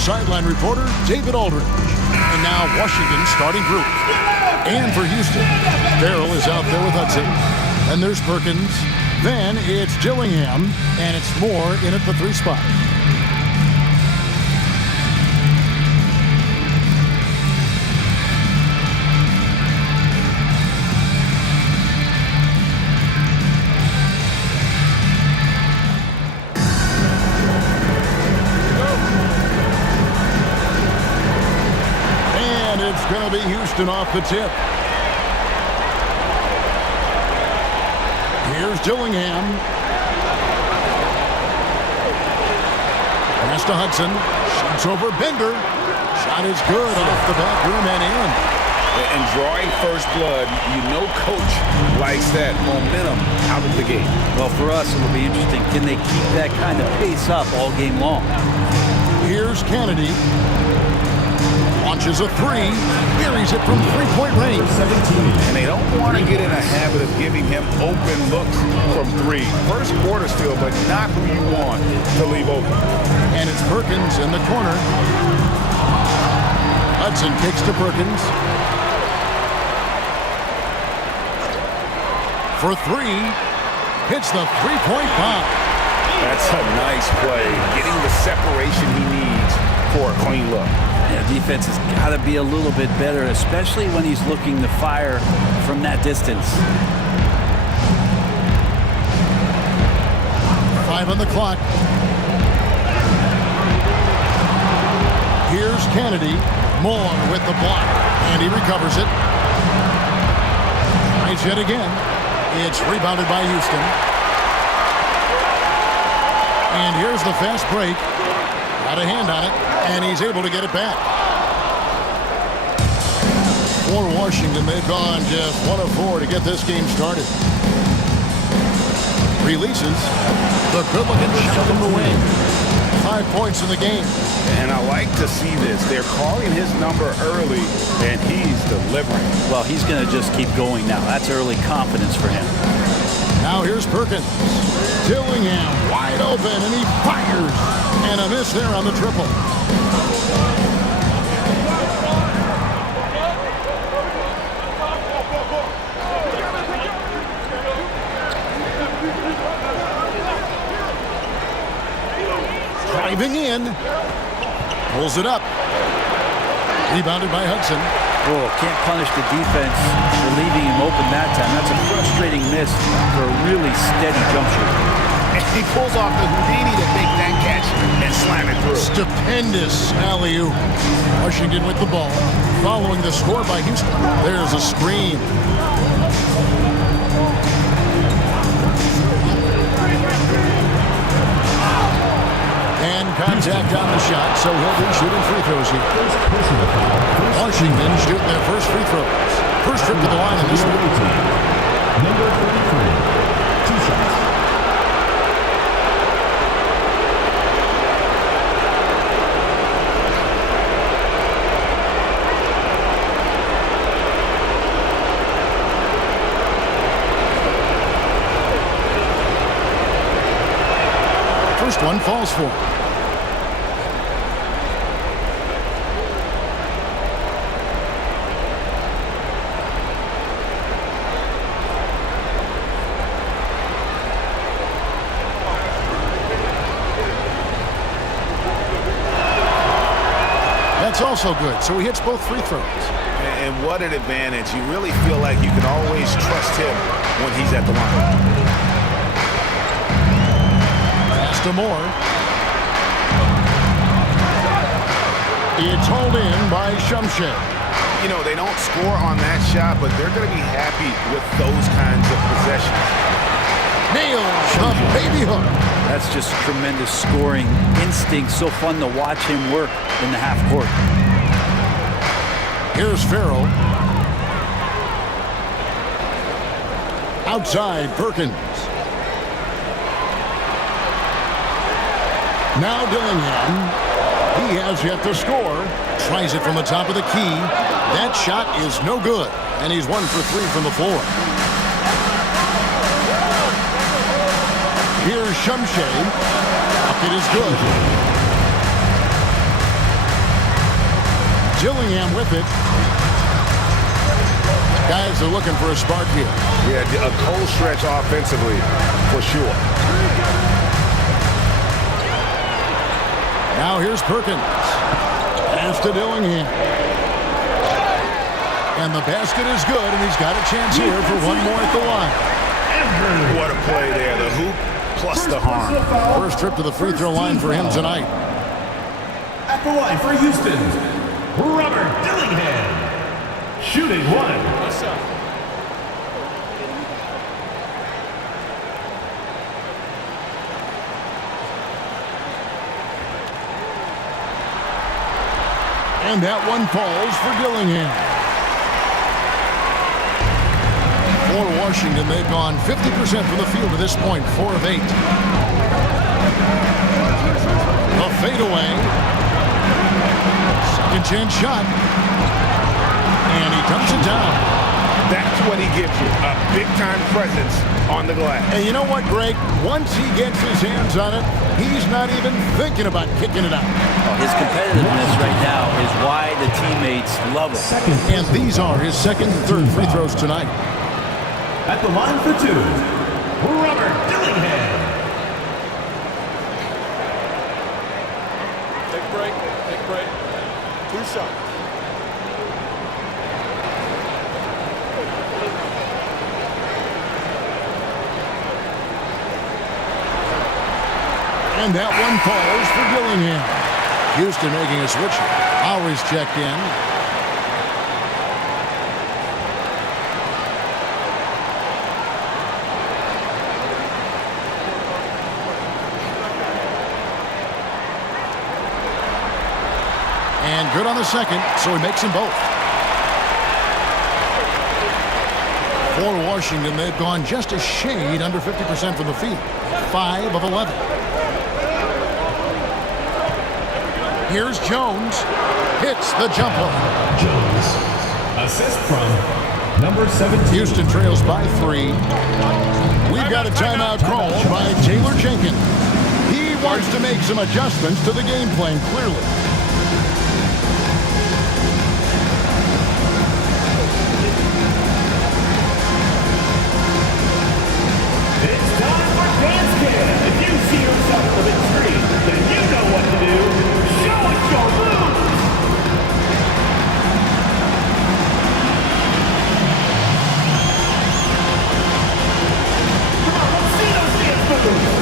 sideline reporter, David Aldridge. And now Washington's starting group. And for Houston, Farrell is out there with Hudson. And there's Perkins. Then it's Dillingham, and it's Moore in at the 3 spot. And it's going to be Houston off the tip. Here's Dillingham. Pass to Hudson. Shoots over Bender. Shot is good off the back rim and in. And drawing first blood, you know coach likes that momentum out of the gate. Well, for us, it'll be interesting. Can they keep that kind of pace up all game long? Here's Kennedy. Launches a 3. Buries it from 3-point range. And they don't want to get in a habit of giving him open looks from 3. First quarter still, but not who you want to leave open. And it's Perkins in the corner. Hudson kicks to Perkins. For 3. Hits the 3-point bomb. That's a nice play. Getting the separation he needs for a clean look. Yeah, defense has got to be a little bit better, especially when he's looking to fire from that distance. 5 on the clock. Here's Kennedy. Moore with the block. And he recovers it. Tries yet again. It's rebounded by Houston. And here's the fast break. Got a hand on it, and he's able to get it back. For Washington, they've gone just 1 of 4 to get this game started. Releases. The good-looking shot from the wing. 5 points in the game. And I like to see this. They're calling his number early, and he's delivering. Well, he's going to just keep going now. That's early confidence for him. Now here's Perkins. Dillingham wide open, and he fires. And a miss there on the triple. Driving in. Pulls it up. Rebounded by Hudson. Oh, can't punish the defense for leaving him open that time. That's a frustrating miss for a really steady jump shooter. And he pulls off the Houdini to make that catch and slam it through. Stupendous alley-oop. Washington with the ball. Following the score by Houston. There's a screen. And contact on the shot, so he'll be shooting free throws here. Washington shooting their first free throws. First trip to the line in this one. Number 33, 2 shots. First one falls for him. That's also good, so he hits both free throws. And what an advantage. You really feel like you can always trust him when he's at the line. Pass to Moore. It's hauled in by Shumshay. You know, they don't score on that shot, but they're going to be happy with those kinds of possessions. Nails the baby hook. That's just tremendous scoring instinct. So fun to watch him work in the half court. Here's Farrell. Outside, Perkins. Now Dillingham. He has yet to score. Tries it from the top of the key. That shot is no good. And he's 1 for 3 from the floor. Here's Shumshay. It is good. Gillingham with it. Guys are looking for a spark here. Yeah, a cold stretch offensively, for sure. Now here's Perkins. Pass to Dillingham. And the basket is good, and he's got a chance here for one more at the line. What a play there. The hoop plus the harm. First trip to the free throw line for him tonight. At the line for Houston, Robert Dillingham. Shooting one. And that one falls for Dillingham. For Washington, they've gone 50% from the field to this point, 4 of 8. The fadeaway. Second chance shot. And he dumps it down. That's what he gives you, a big-time presence on the glass. And you know what, Greg? Once he gets his hands on it, he's not even thinking about kicking it out. His competitiveness right now is why the teammates love him. And these are his second and third free throws tonight. At the line for 2, Robert Dillingham. Take a break. 2 shots. And that one falls for Dillingham. Houston making a switch. Always checked in. And good on the second, so he makes them both. For Washington, they've gone just a shade under 50% from the field. 5 of 11. Here's Jones. Hits the jumper. Jones. Assist from number 17. Houston trails by 3. We've got a timeout called by Taylor Jenkins. He wants to make some adjustments to the game plan, clearly. It's time for dance camp. If you see yourself on the screen, then you know what to do. Show us your moves. Come on, let's see those dance moves.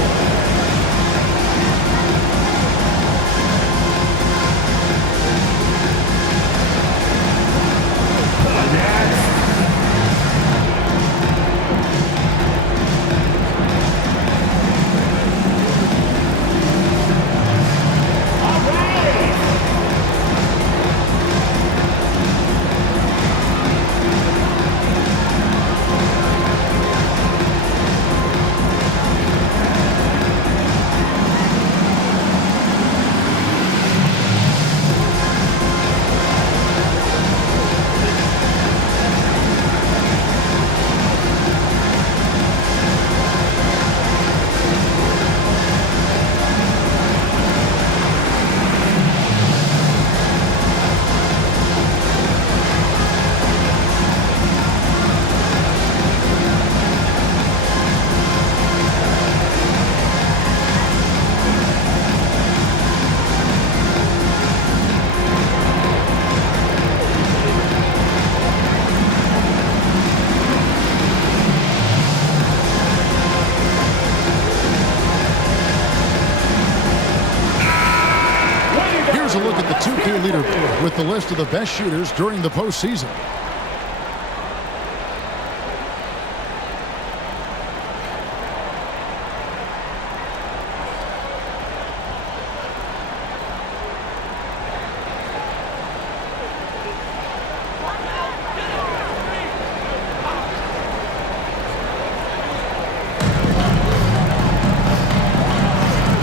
Here's a look at the 2K leaderboard with the list of the best shooters during the postseason.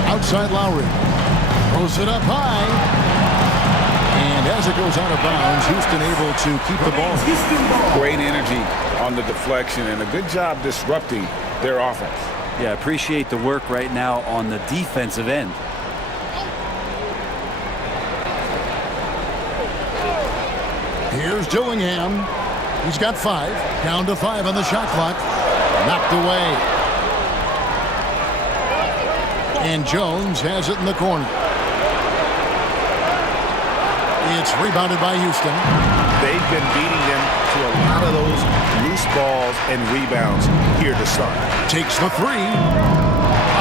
Outside Lowry. Throws it up high. And as it goes out of bounds, Houston able to keep the ball. Great energy on the deflection and a good job disrupting their offense. Yeah, appreciate the work right now on the defensive end. Here's Dillingham. He's got 5. Down to 5 on the shot clock. Knocked away. And Jones has it in the corner. It's rebounded by Houston. They've been beating them to a lot of those loose balls and rebounds here to start. Takes the 3.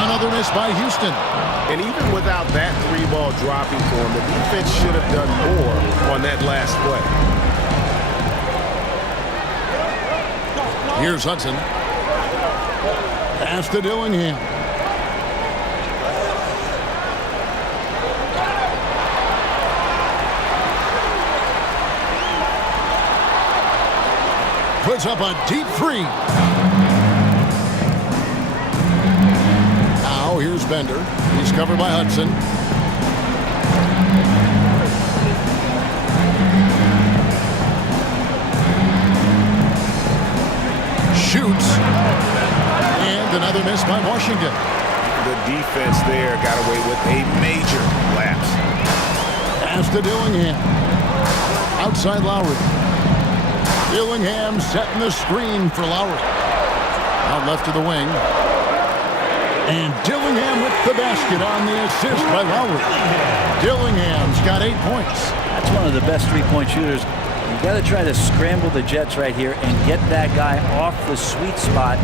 Another miss by Houston. And even without that 3-ball dropping for him, the defense should have done more on that last play. Here's Hudson. Pass to Dillingham. Puts up a deep 3. Now here's Bender. He's covered by Hudson. Shoots. And another miss by Washington. The defense there got away with a major lapse. Pass to Dillingham. Outside Lowry. Dillingham setting the screen for Lowry. Out left to the wing. And Dillingham with the basket on the assist by Lowry. Dillingham's got 8 points. That's one of the best three-point shooters. You got to try to scramble the Jets right here and get that guy off the sweet spot.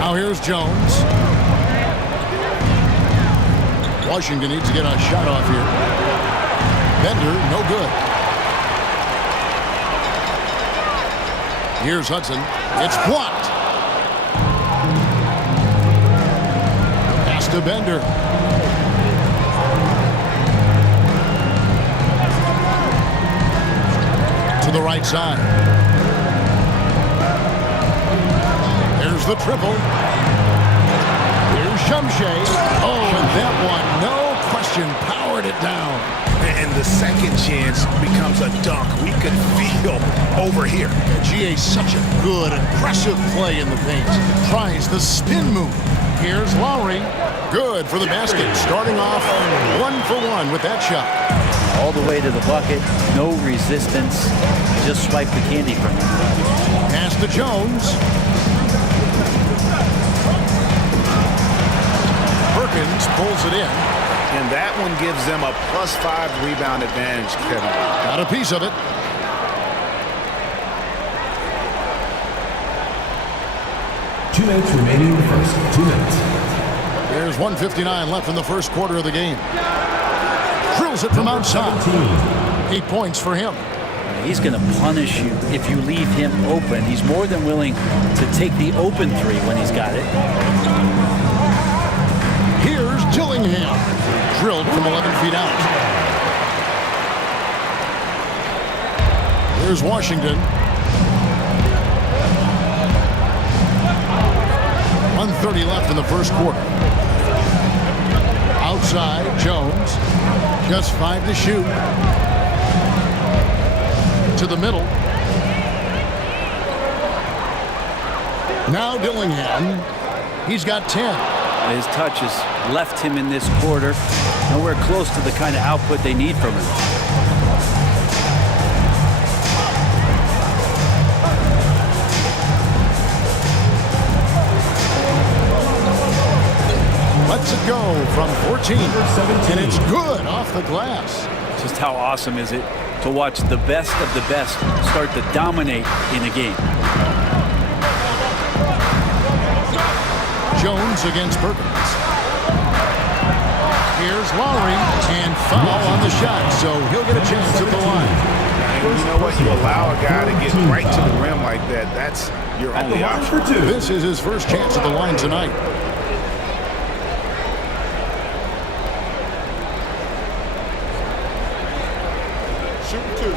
Now here's Jones. Washington needs to get a shot off here. Bender, no good. Here's Hudson. It's blocked. Pass to Bender. To the right side. There's the triple. Here's Shumshay. Oh, and that one, no question, powered it down. And the second chance becomes a dunk we could feel over here. GA such a good, aggressive play in the paint. Tries the spin move. Here's Lowry. Good for the basket. Starting off 1 for 1 with that shot. All the way to the bucket. No resistance. Just swipe the candy from him. Pass to Jones. Perkins pulls it in. And that one gives them a +5 rebound advantage, Kevin. Got a piece of it. Two minutes remaining in the first. 2 minutes. There's 1:59 left in the first quarter of the game. Drills it from outside. 8 points for him. He's going to punish you if you leave him open. He's more than willing to take the open 3 when he's got it. Here's Dillingham. Drilled from 11 feet out. Here's Washington. 1:30 left in the first quarter. Outside, Jones. Just 5 to shoot. To the middle. Now Dillingham. He's got 10. His touch has left him in this quarter. Nowhere close to the kind of output they need from him. Lets it go from 14. And it's good off the glass. Just how awesome is it to watch the best of the best start to dominate in a game. Jones against Perkins. Here's Lowry, and foul on the shot, so he'll get a chance at the line. And you know what? You allow a guy to get right to the rim like that. That's your only option. This is his first chance at the line tonight. Shooting 2.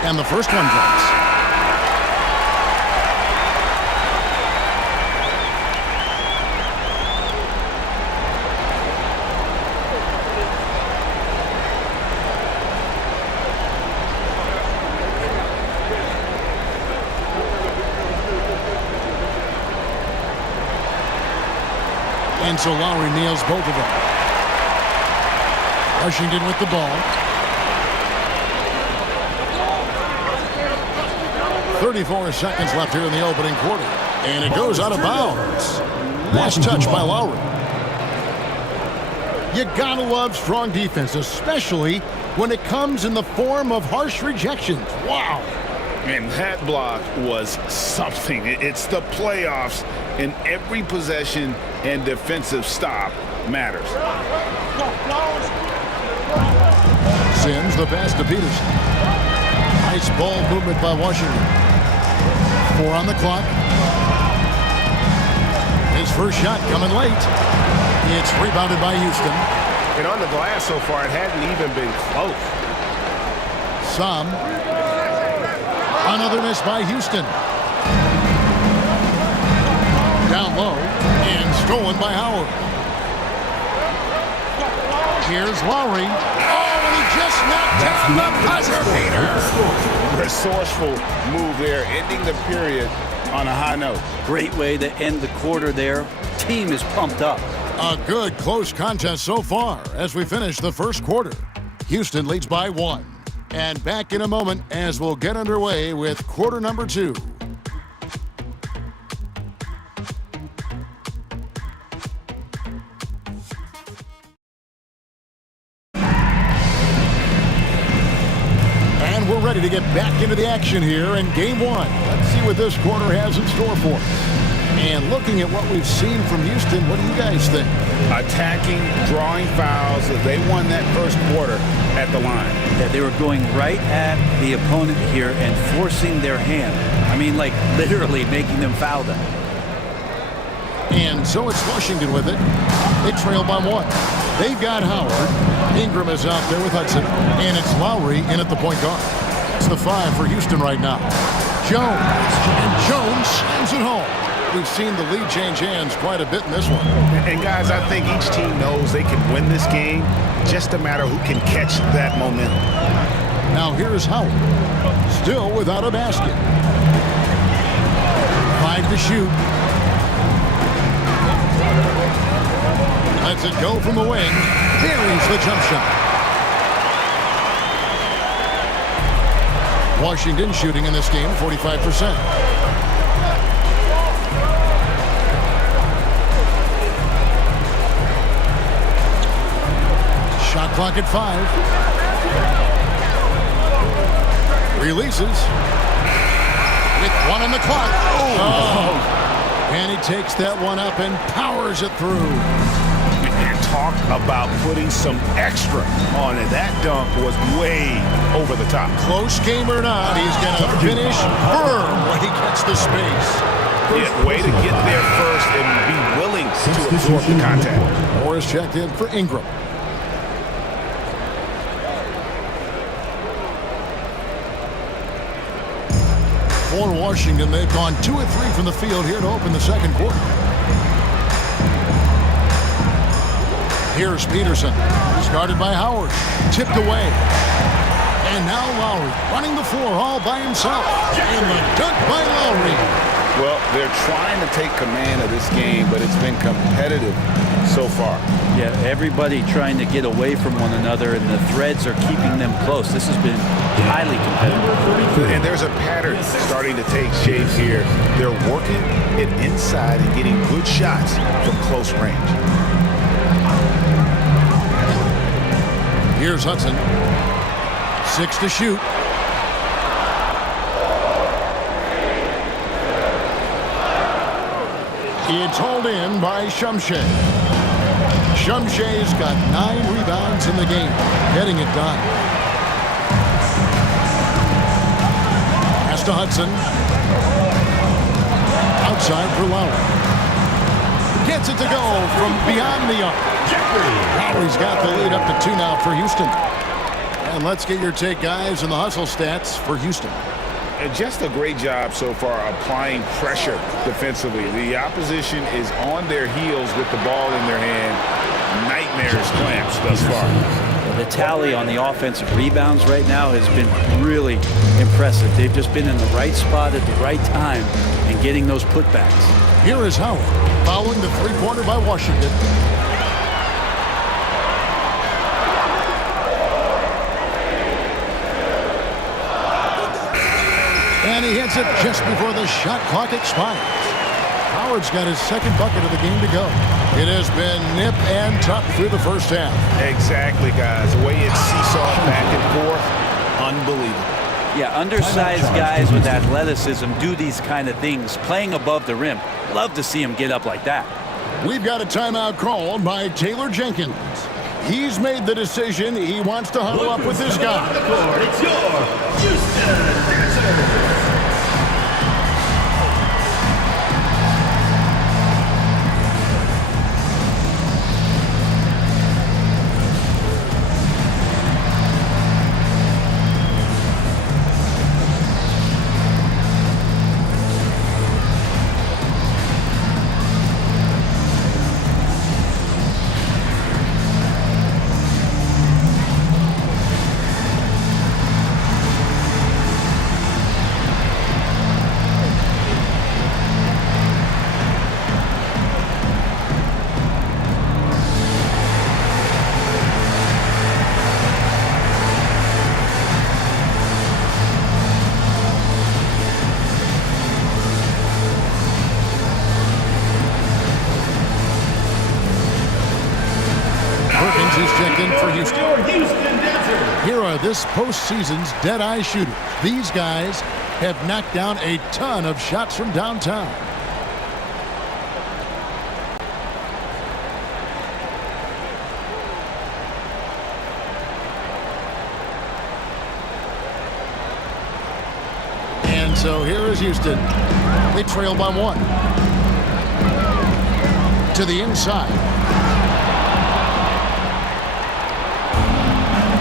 And the first one drops. And so Lowry nails both of them. Washington with the ball. 34 seconds left here in the opening quarter. And it goes out of bounds. Last touch by Lowry. You gotta love strong defense, especially when it comes in the form of harsh rejections. Wow. And that block was something. It's the playoffs, and every possession and defensive stop matters. Sims the pass to Peterson. Nice ball movement by Washington. 4 on the clock. His first shot coming late. It's rebounded by Houston. And on the glass so far, it hadn't even been close. Some. Another miss by Houston. Down low and stolen by Howard. Here's Lowry. Oh, and he just knocked down the buzzer beater. Resourceful move there, ending the period on a high note. Great way to end the quarter there. Team is pumped up. A good close contest so far as we finish the first quarter. Houston leads by 1. And back in a moment as we'll get underway with quarter number 2. And we're ready to get back into the action here in game 1. Let's see what this quarter has in store for us. And looking at what we've seen from Houston, what do you guys think? Attacking, drawing fouls. They won that first quarter at the line. Yeah, they were going right at the opponent here and forcing their hand. I mean, like literally making them foul them. And so it's Washington with it. They trail by 1. They've got Howard. Ingram is out there with Hudson. And it's Lowry in at the point guard. That's the 5 for Houston right now. Jones. And Jones slams it home. We've seen the lead change hands quite a bit in this one. And guys, I think each team knows they can win this game. Just a matter who can catch that momentum. Now here's Howard. Still without a basket. 5 to shoot. Lets it go from the wing. Buries the jump shot. Washington shooting in this game 45%. Shot clock at 5. Releases. With 1 on the clock. Oh. And he takes that one up and powers it through. And talk about putting some extra on it. That dunk was way over the top. Close game or not, he's going to finish firm when he gets the space. Yeah, way to get there first and be willing to absorb the contact. Morris checked in for Ingram. For Washington, they've gone 2 of 3 from the field here to open the second quarter. Here's Peterson. He's guarded by Howard. Tipped away. And now Lowry running the floor all by himself. And the dunk by Lowry. Well, they're trying to take command of this game, but it's been competitive so far. Yeah, everybody trying to get away from one another, and the threads are keeping them close. This has been highly competitive. And there's a pattern starting to take shape here. They're working it inside and getting good shots from close range. Here's Hudson. 6 to shoot. It's hauled in by Shumshay. Shumshay's got 9 rebounds in the game, getting it done. Pass to Hudson. Outside for Lowry. Gets it to go from beyond the arc. Lowry's got the lead up to 2 now for Houston. And let's get your take, guys, on the hustle stats for Houston. And just a great job so far applying pressure defensively. The opposition is on their heels with the ball in their hand. Nightmares clamps thus far. The tally on the offensive rebounds right now has been really impressive. They've just been in the right spot at the right time and getting those putbacks. Here is Howard following the three-pointer by Washington. And he hits it just before the shot clock expires. Howard's got his second bucket of the game to go. It has been nip and tuck through the first half. Exactly, guys. The way it's seesawed back and forth, unbelievable. Yeah, undersized guys with athleticism do these kind of things, playing above the rim. Love to see him get up like that. We've got a timeout called by Taylor Jenkins. He's made the decision. He wants to huddle up with this guy. It's your Houston BEATER. He's checked in for Houston. Your Houston BEATER. Here are this postseason's dead-eye shooters. These guys have knocked down a ton of shots from downtown. And so here is Houston. They trail by one. To the inside.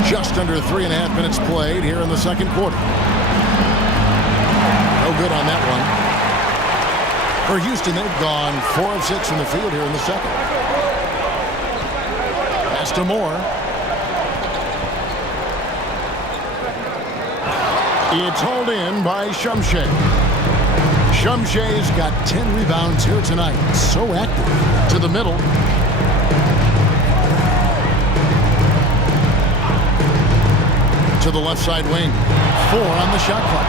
Just under 3.5 minutes played here in the second quarter. No good on that one. For Houston, they've gone 4 of 6 from the field here in the second. Pass to Moore. It's hauled in by Shumshay. Shumshay's got 10 rebounds here tonight. So active. To the middle. To the left side wing. 4 on the shot clock.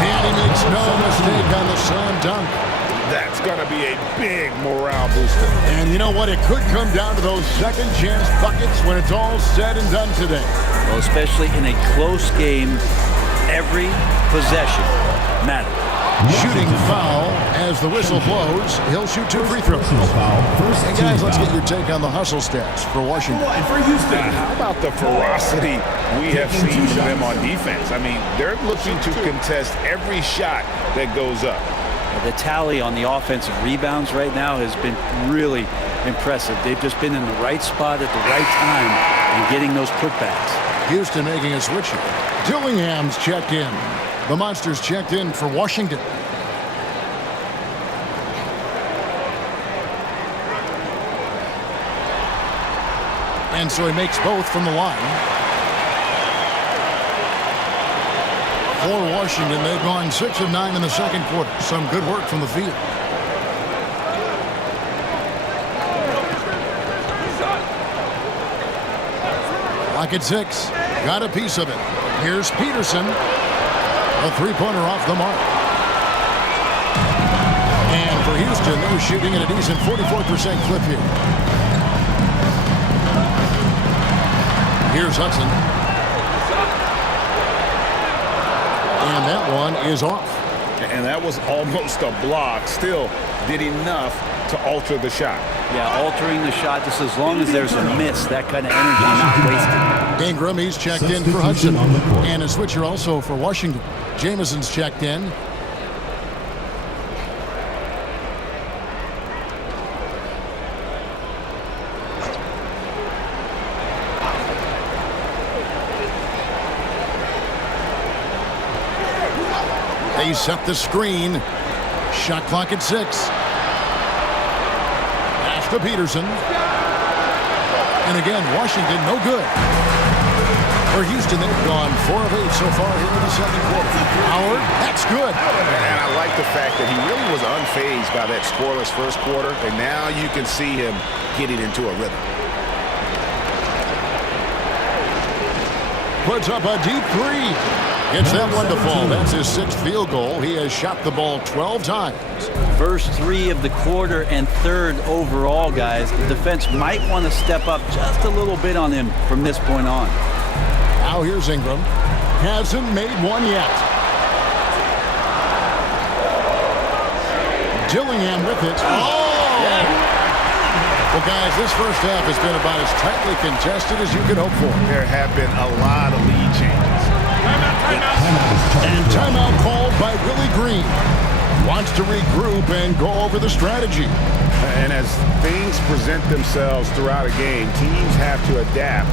And he makes no mistake on the slam dunk. That's going to be a big morale booster. And you know what? It could come down to those second chance buckets when it's all said and done today. Well, especially in a close game, every possession matters. Shooting foul as the whistle blows. He'll shoot 2 free throws. And guys, let's get your take on the hustle stats for Washington. For Houston. How about the ferocity we have seen from them on defense? I mean, they're looking to contest every shot that goes up. The tally on the offensive rebounds right now has been really impressive. They've just been in the right spot at the right time and getting those putbacks. Houston making a switch here. Dillingham's checked in. The Monsters checked in for Washington. And so he makes both from the line. For Washington, they've gone 6 of 9 in the second quarter. Some good work from the field. Lock at 6. Got a piece of it. Here's Peterson. A three-pointer off the mark. And for Houston, they're shooting at a decent 44% clip here. Here's Hudson. And that one is off. And that was almost a block. Still did enough to alter the shot. Yeah, altering the shot just as long as there's a miss, that kind of energy not wasted. Ingram, he's checked in for Hudson. And a switcher also for Washington. Jameson's checked in. They set the screen. Shot clock at 6. Pass to Peterson. And again, Washington, no good. For Houston, they've gone 4 of 8 so far here in the second quarter. Howard, that's good. And I like the fact that he really was unfazed by that scoreless first quarter, and now you can see him getting into a rhythm. Puts up a deep 3. Gets that one to fall. That's his 6th field goal. He has shot the ball 12 times. First 3 of the quarter and 3rd overall, guys. The defense might want to step up just a little bit on him from this point on. Now here's Ingram. Hasn't made one yet. Dillingham with it. Oh! Well, guys, this first half has been about as tightly contested as you could hope for. There have been a lot of lead changes. And timeout called by Willie Green. Wants to regroup and go over the strategy. And as things present themselves throughout a game, teams have to adapt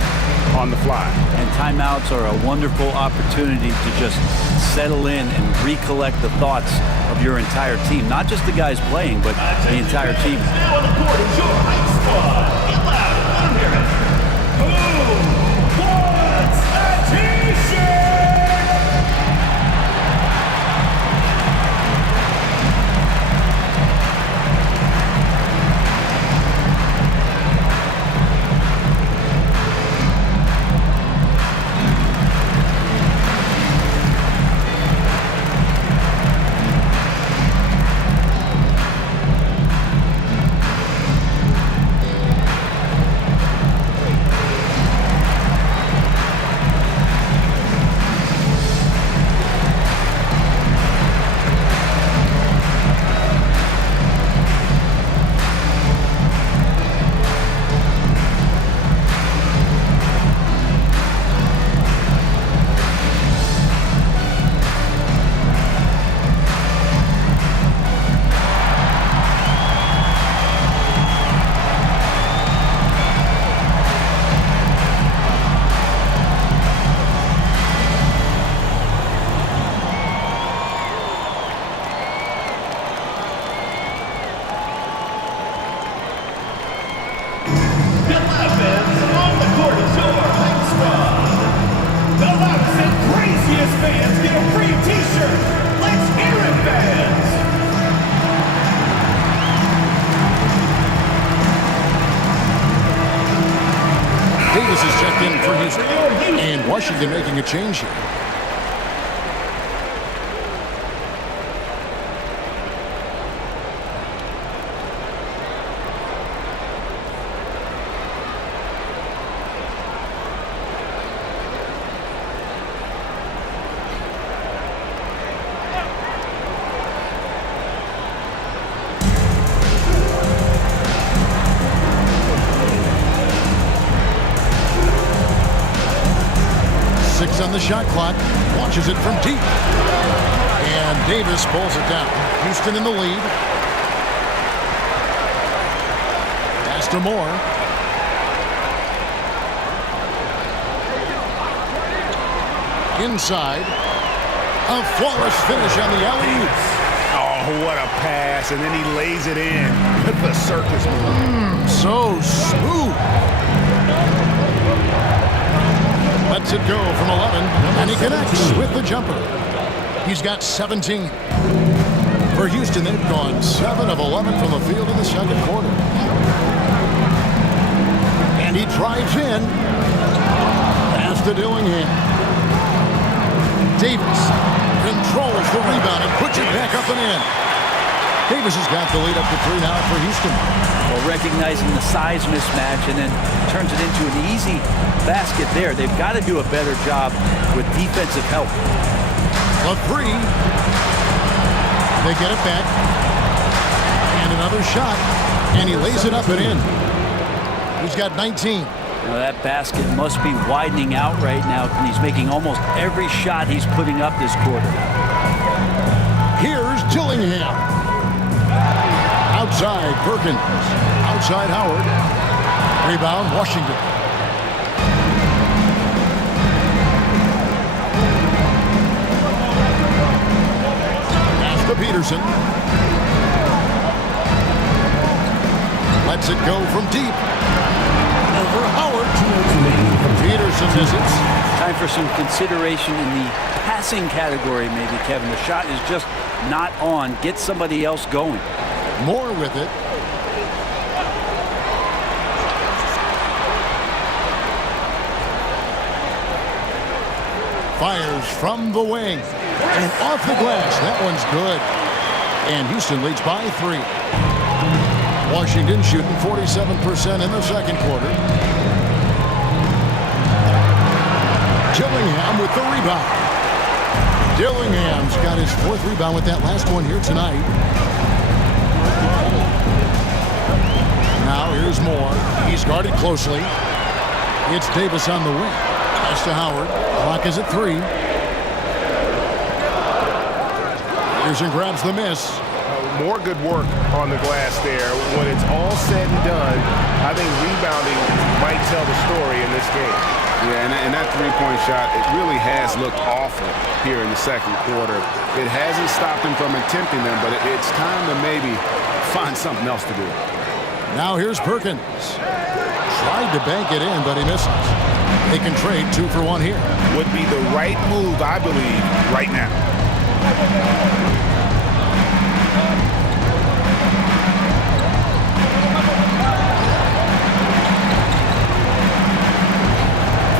on the fly. And timeouts are a wonderful opportunity to just settle in and recollect the thoughts of your entire team. Not just the guys playing, but the entire team. Now on the court is your hype squad. Get loud. Let them hear it. Who wants a t-shirt? Fans get a free t-shirt. Let's hear it, fans. Davis is checked in for Houston. And Washington making a change here. On the shot clock, launches it from deep. And Davis pulls it down. Houston in the lead. Pass to Moore. Inside. A flawless finish on the alley-oop. Oh, what a pass. And then he lays it in with the circus move. So smooth. Lets it go from 11, and he connects with the jumper. He's got 17. For Houston, they've gone 7 of 11 from the field in the second quarter. And he drives in. Pass to Dillingham. Davis controls the rebound and puts it back up and in. Davis has got the lead up to 3 now for Houston. Well, recognizing the size mismatch and then turns it into an easy basket there. They've got to do a better job with defensive help. A 3. They get it back. And another shot. And he lays it up and in. He's got 19. Now that basket must be widening out right now, and he's making almost every shot he's putting up this quarter. Here's Dillingham. Outside, Perkins. Outside, Howard. Rebound, Washington. Pass to Peterson. Lets it go from deep. Over Howard. Peterson visits. Time for some consideration in the passing category, maybe, Kevin. The shot is just not on. Get somebody else going. Moore with it. Fires from the wing. And off the glass. That one's good. And Houston leads by 3. Washington shooting 47% in the second quarter. Dillingham with the rebound. Dillingham's got his 4th rebound with that last one here tonight. Now here's Moore. He's guarded closely. It's Davis on the wing. Pass to Howard. Clock is at 3. Peterson grabs the miss. More good work on the glass there. When it's all said and done, I think rebounding might tell the story in this game. Yeah, and that three-point shot, it really has looked awful here in the second quarter. It hasn't stopped him from attempting them, but it's time to maybe find something else to do. Now here's Perkins. Tried to bank it in, but he misses. They can trade 2 for 1 here. Would be the right move, I believe, right now.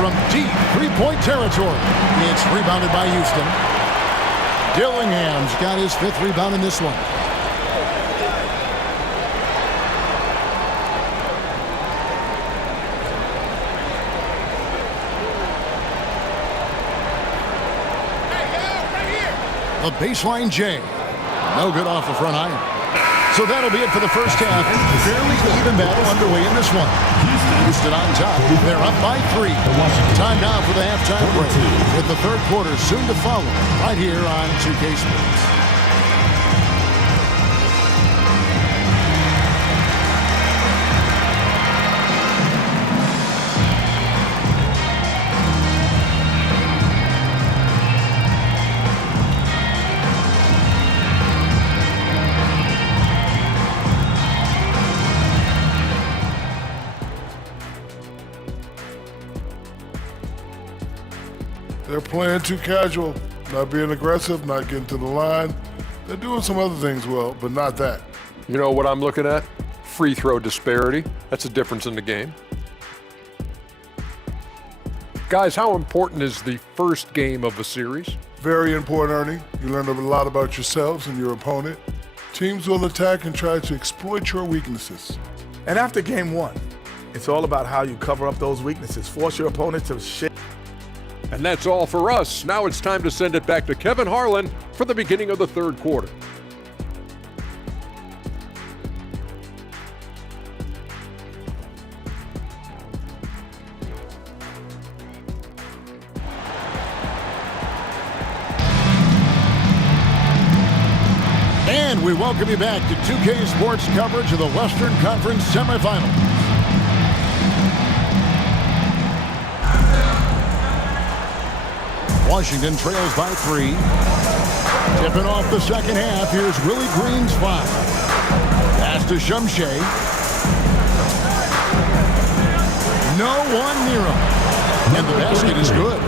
From deep three-point territory, it's rebounded by Houston. Dillingham's got his 5th rebound in this one. The baseline J. No good off the front iron. So that'll be it for the first half. Fairly even battle underway in this one. Houston on top. They're up by 3. Time now for the halftime break. With the third quarter soon to follow right here on 2K Sports. They're playing too casual, not being aggressive, not getting to the line. They're doing some other things well, but not that. You know what I'm looking at? Free throw disparity. That's a difference in the game. Guys, how important is the first game of a series? Very important, Ernie. You learn a lot about yourselves and your opponent. Teams will attack and try to exploit your weaknesses. And after game 1, it's all about how you cover up those weaknesses, force your opponent to shit. And that's all for us. Now it's time to send it back to Kevin Harlan for the beginning of the third quarter. And we welcome you back to 2K Sports coverage of the Western Conference semifinals. Washington trails by 3. Tipping off the second half. Here's Willie Green's 5. Pass to Shumshay. No one near him. And the basket is good.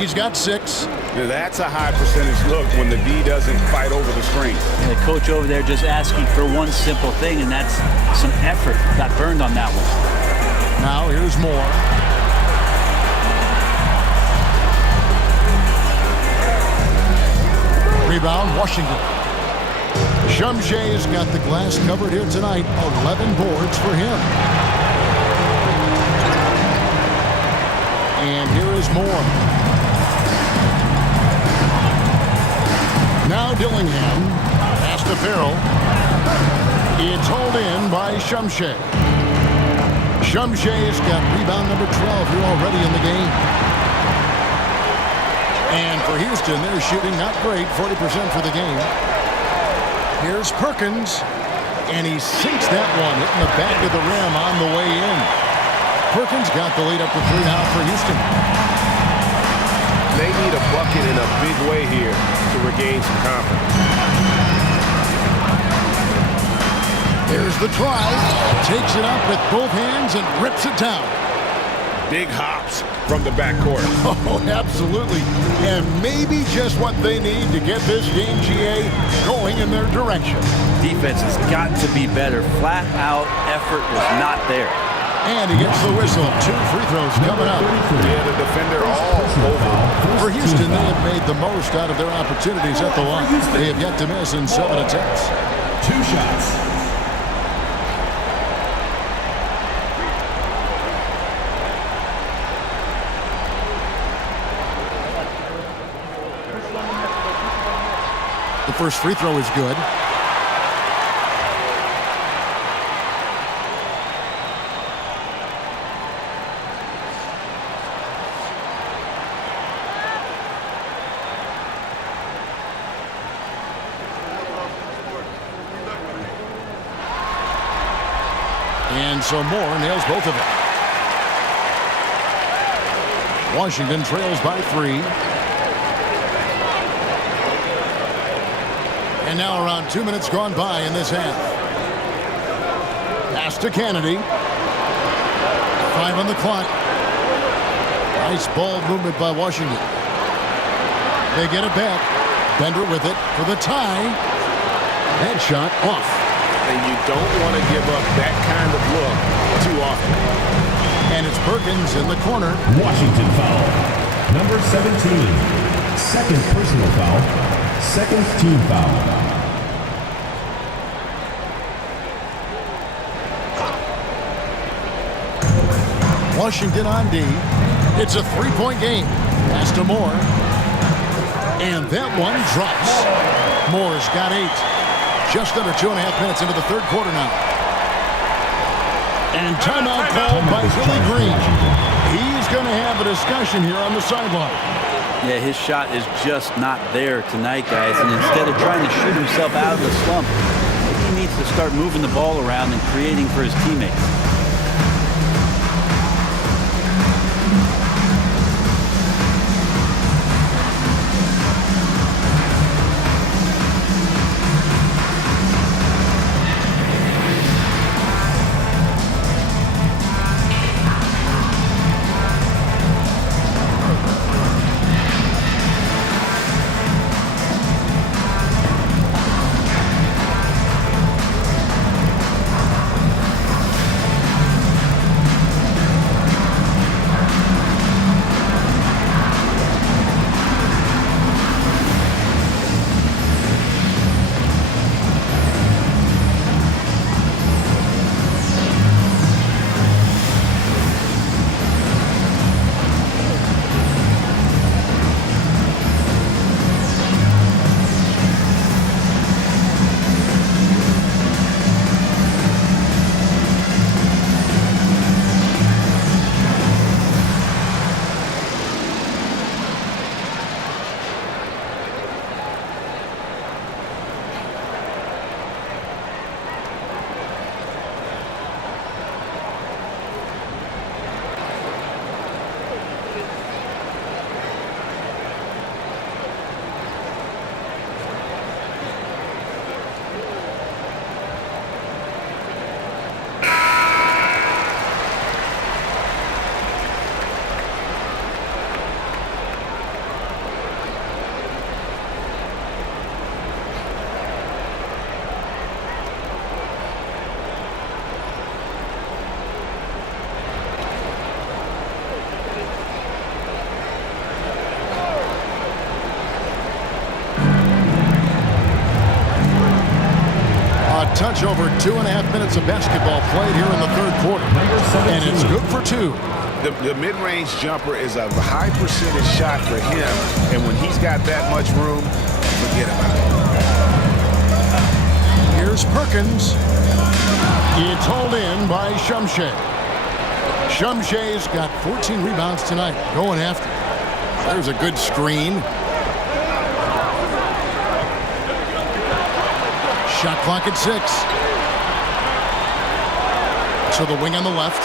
He's got 6. Now that's a high percentage look when the D doesn't fight over the screen. And the coach over there just asking for one simple thing, and that's some effort. Got burned on that one. Now here's Moore. Rebound, Washington. Shumshay's got the glass covered here tonight. 11 boards for him. And here is Moore. Now Dillingham. Pass to Farrell. It's hauled in by Shumshay. Shumshay's got rebound number 12 here already in the game. And for Houston, they're shooting not great, 40% for the game. Here's Perkins, and he sinks that one, hitting the back of the rim on the way in. Perkins got the lead up to 3 now for Houston. They need a bucket in a big way here to regain some confidence. There's the try. Takes it up with both hands and rips it down. big hops from the backcourt. Oh, absolutely. And maybe just what they need to get this game, GA, going in their direction. Defense has got to be better. Flat out effort was not there. And he gets the whistle. 2 free throws coming up. Yeah, the defender all over. For Houston, they have made the most out of their opportunities at the line. They have yet to miss in 7 attempts. 2 shots. The first free throw is good. And so Moore nails both of them. Washington trails by 3. And now around 2 minutes gone by in this half. Pass to Kennedy. 5 on the clock. Nice ball movement by Washington. They get it back. Bender with it for the tie. That shot off. And you don't want to give up that kind of look too often. And it's Perkins in the corner. Washington foul. Number 17. Second personal foul. Second team foul. Washington on D. It's a 3-point game. Pass to Moore. And that one drops. Moore's got 8. Just under 2.5 minutes into the third quarter now. And timeout called by Willie Green. He's going to have a discussion here on the sideline. Yeah, his shot is just not there tonight, guys. And instead of trying to shoot himself out of the slump, he needs to start moving the ball around and creating for his teammates. Touch over 2.5 minutes of basketball played here in the third quarter. And it's good for 2. The mid-range jumper is a high percentage shot for him. And when he's got that much room, forget about it. Here's Perkins. It's hauled in by Shumshay. Shumshay's got 14 rebounds tonight. Going after. There's a good screen. Shot clock at 6. To the wing on the left.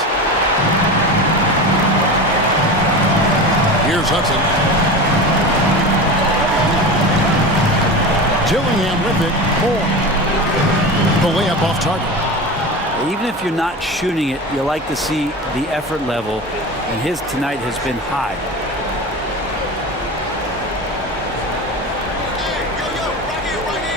Here's Hudson. Gillingham with it. Moore. The layup off target. Even if you're not shooting it, you like to see the effort level, and his tonight has been high.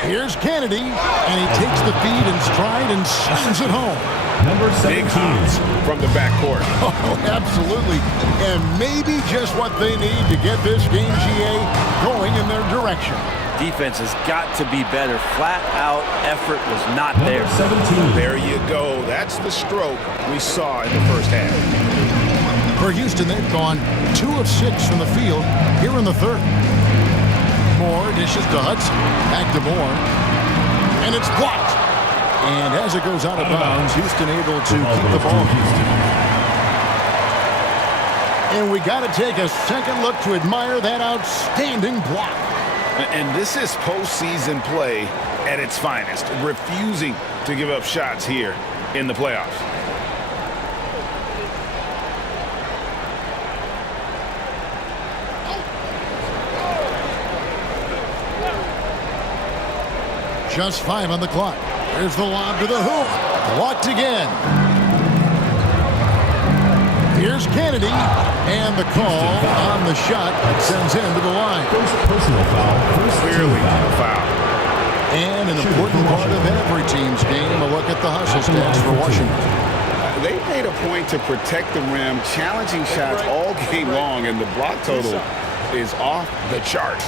Here's Kennedy, and he takes the feed in stride and sends it home. Number 17. Big hops from the backcourt. Oh, absolutely. And maybe just what they need to get this game, GA, going in their direction. Defense has got to be better. Flat out effort was not there. Number 17. There you go. That's the stroke we saw in the first half. For Houston, they've gone 2 of 6 from the field here in the third. Moore dishes to Hudson. Back to Moore. And it's blocked. And as it goes out of bounds, Houston able to keep the ball. And we got to take a second look to admire that outstanding block. And this is postseason play at its finest, refusing to give up shots here in the playoffs. Just 5 on the clock. There's the lob to the hoop. Blocked again. Here's Kennedy. And the call on the shot sends him to the line. First personal foul. Clearly a foul. And an important part of every team's game, a look at the hustle stats for Washington. They made a point to protect the rim, challenging shots all game long, and the block total is off the charts.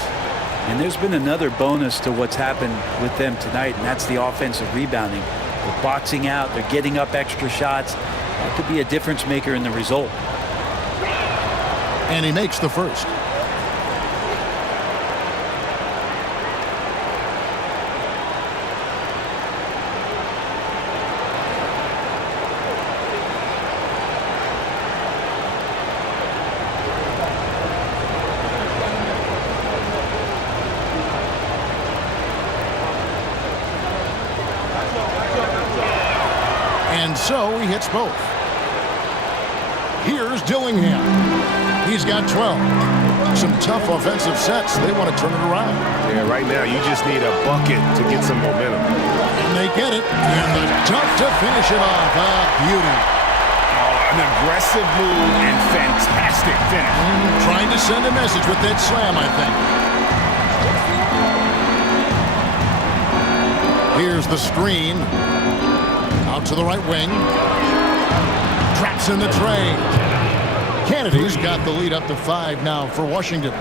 And there's been another bonus to what's happened with them tonight, and that's the offensive rebounding. They're boxing out, they're getting up extra shots. That could be a difference maker in the result. And he makes the first. And so he hits both. Here's Dillingham. He's got 12. Some tough offensive sets. They want to turn it around. Yeah, right now you just need a bucket to get some momentum. And they get it. And the dunk to finish it off. Beauty. An aggressive move and fantastic finish. Trying to send a message with that slam, I think. Here's the screen. Out to the right wing. Traps in the tray. Kennedy's got the lead up to 5 now for Washington.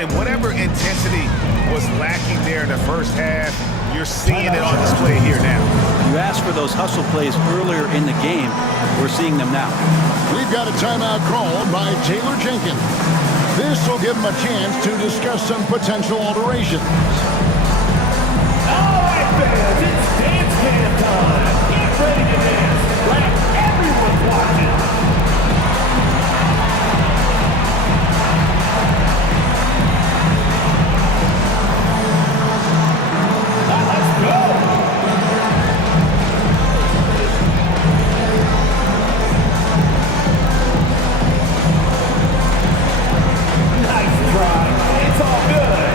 And whatever intensity was lacking there in the first half, you're seeing it on display here now. You asked for those hustle plays earlier in the game. We're seeing them now. We've got a timeout called by Taylor Jenkins. This will give him a chance to discuss some potential alterations. All right, fans, it's dance cam time. Get ready to dance like everyone's watching. Let's go. Nice try. It's all good.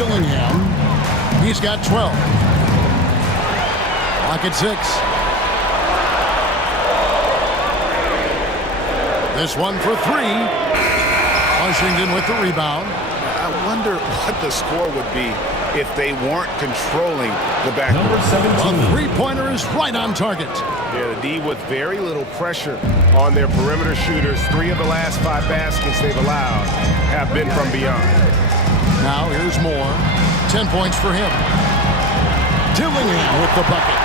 Dillingham. He's got 12. Clock at 6. This one for 3. Washington with the rebound. I wonder what the score would be if they weren't controlling the backcourt. The three-pointer is right on target. Yeah, the D with very little pressure on their perimeter shooters. 3 of the last 5 baskets they've allowed have been from beyond. Now here's Moore. 10 points for him. Dillingham with the bucket.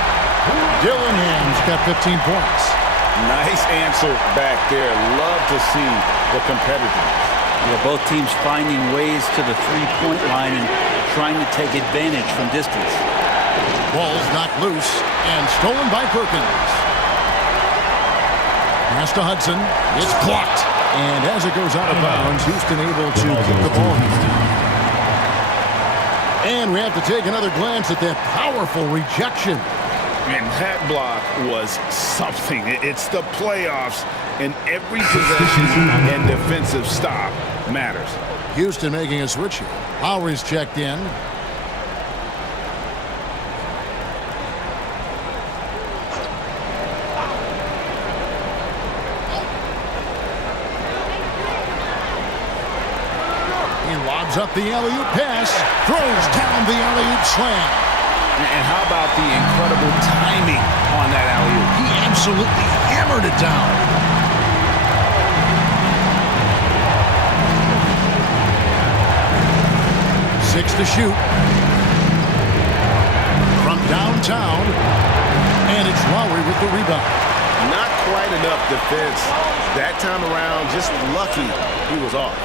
Dillingham's got 15 points. Nice answer back there. Love to see the competitiveness. Yeah, both teams finding ways to the three-point line and trying to take advantage from distance. Ball's knocked loose and stolen by Perkins. Pass to Hudson. It's blocked. And as it goes out of bounds, Houston able to keep the ball. And we have to take another glance at that powerful rejection. And that block was something. It's the playoffs, and every possession and defensive stop matters. Houston making a switch here. Lowry's checked in. He lobs up the alley-oop pass, throws down the alley-oop slam. And how about the incredible timing on that alley-oop? He absolutely hammered it down. 6 to shoot. From downtown. And it's Lowry with the rebound. Not quite enough defense. That time around, just lucky he was off.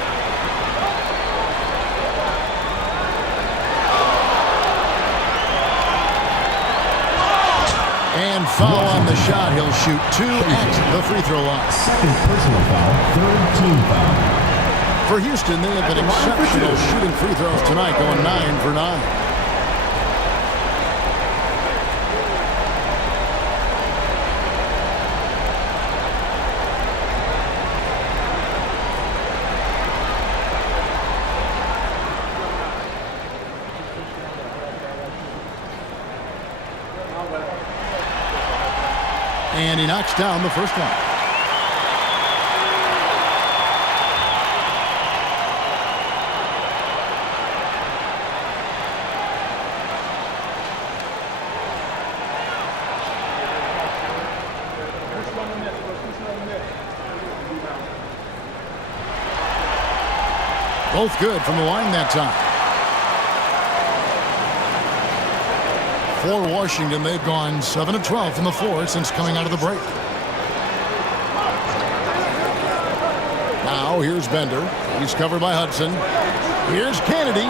And foul on the shot. He'll shoot 2 at the free throw line. Second personal foul, third team foul. For Houston, they have been exceptional shooting free throws tonight, going 9 for 9. And he knocks down the first one. Both good from the line that time. For Washington, they've gone 7 of 12 from the floor since coming out of the break. Now here's Bender. He's covered by Hudson. Here's Kennedy.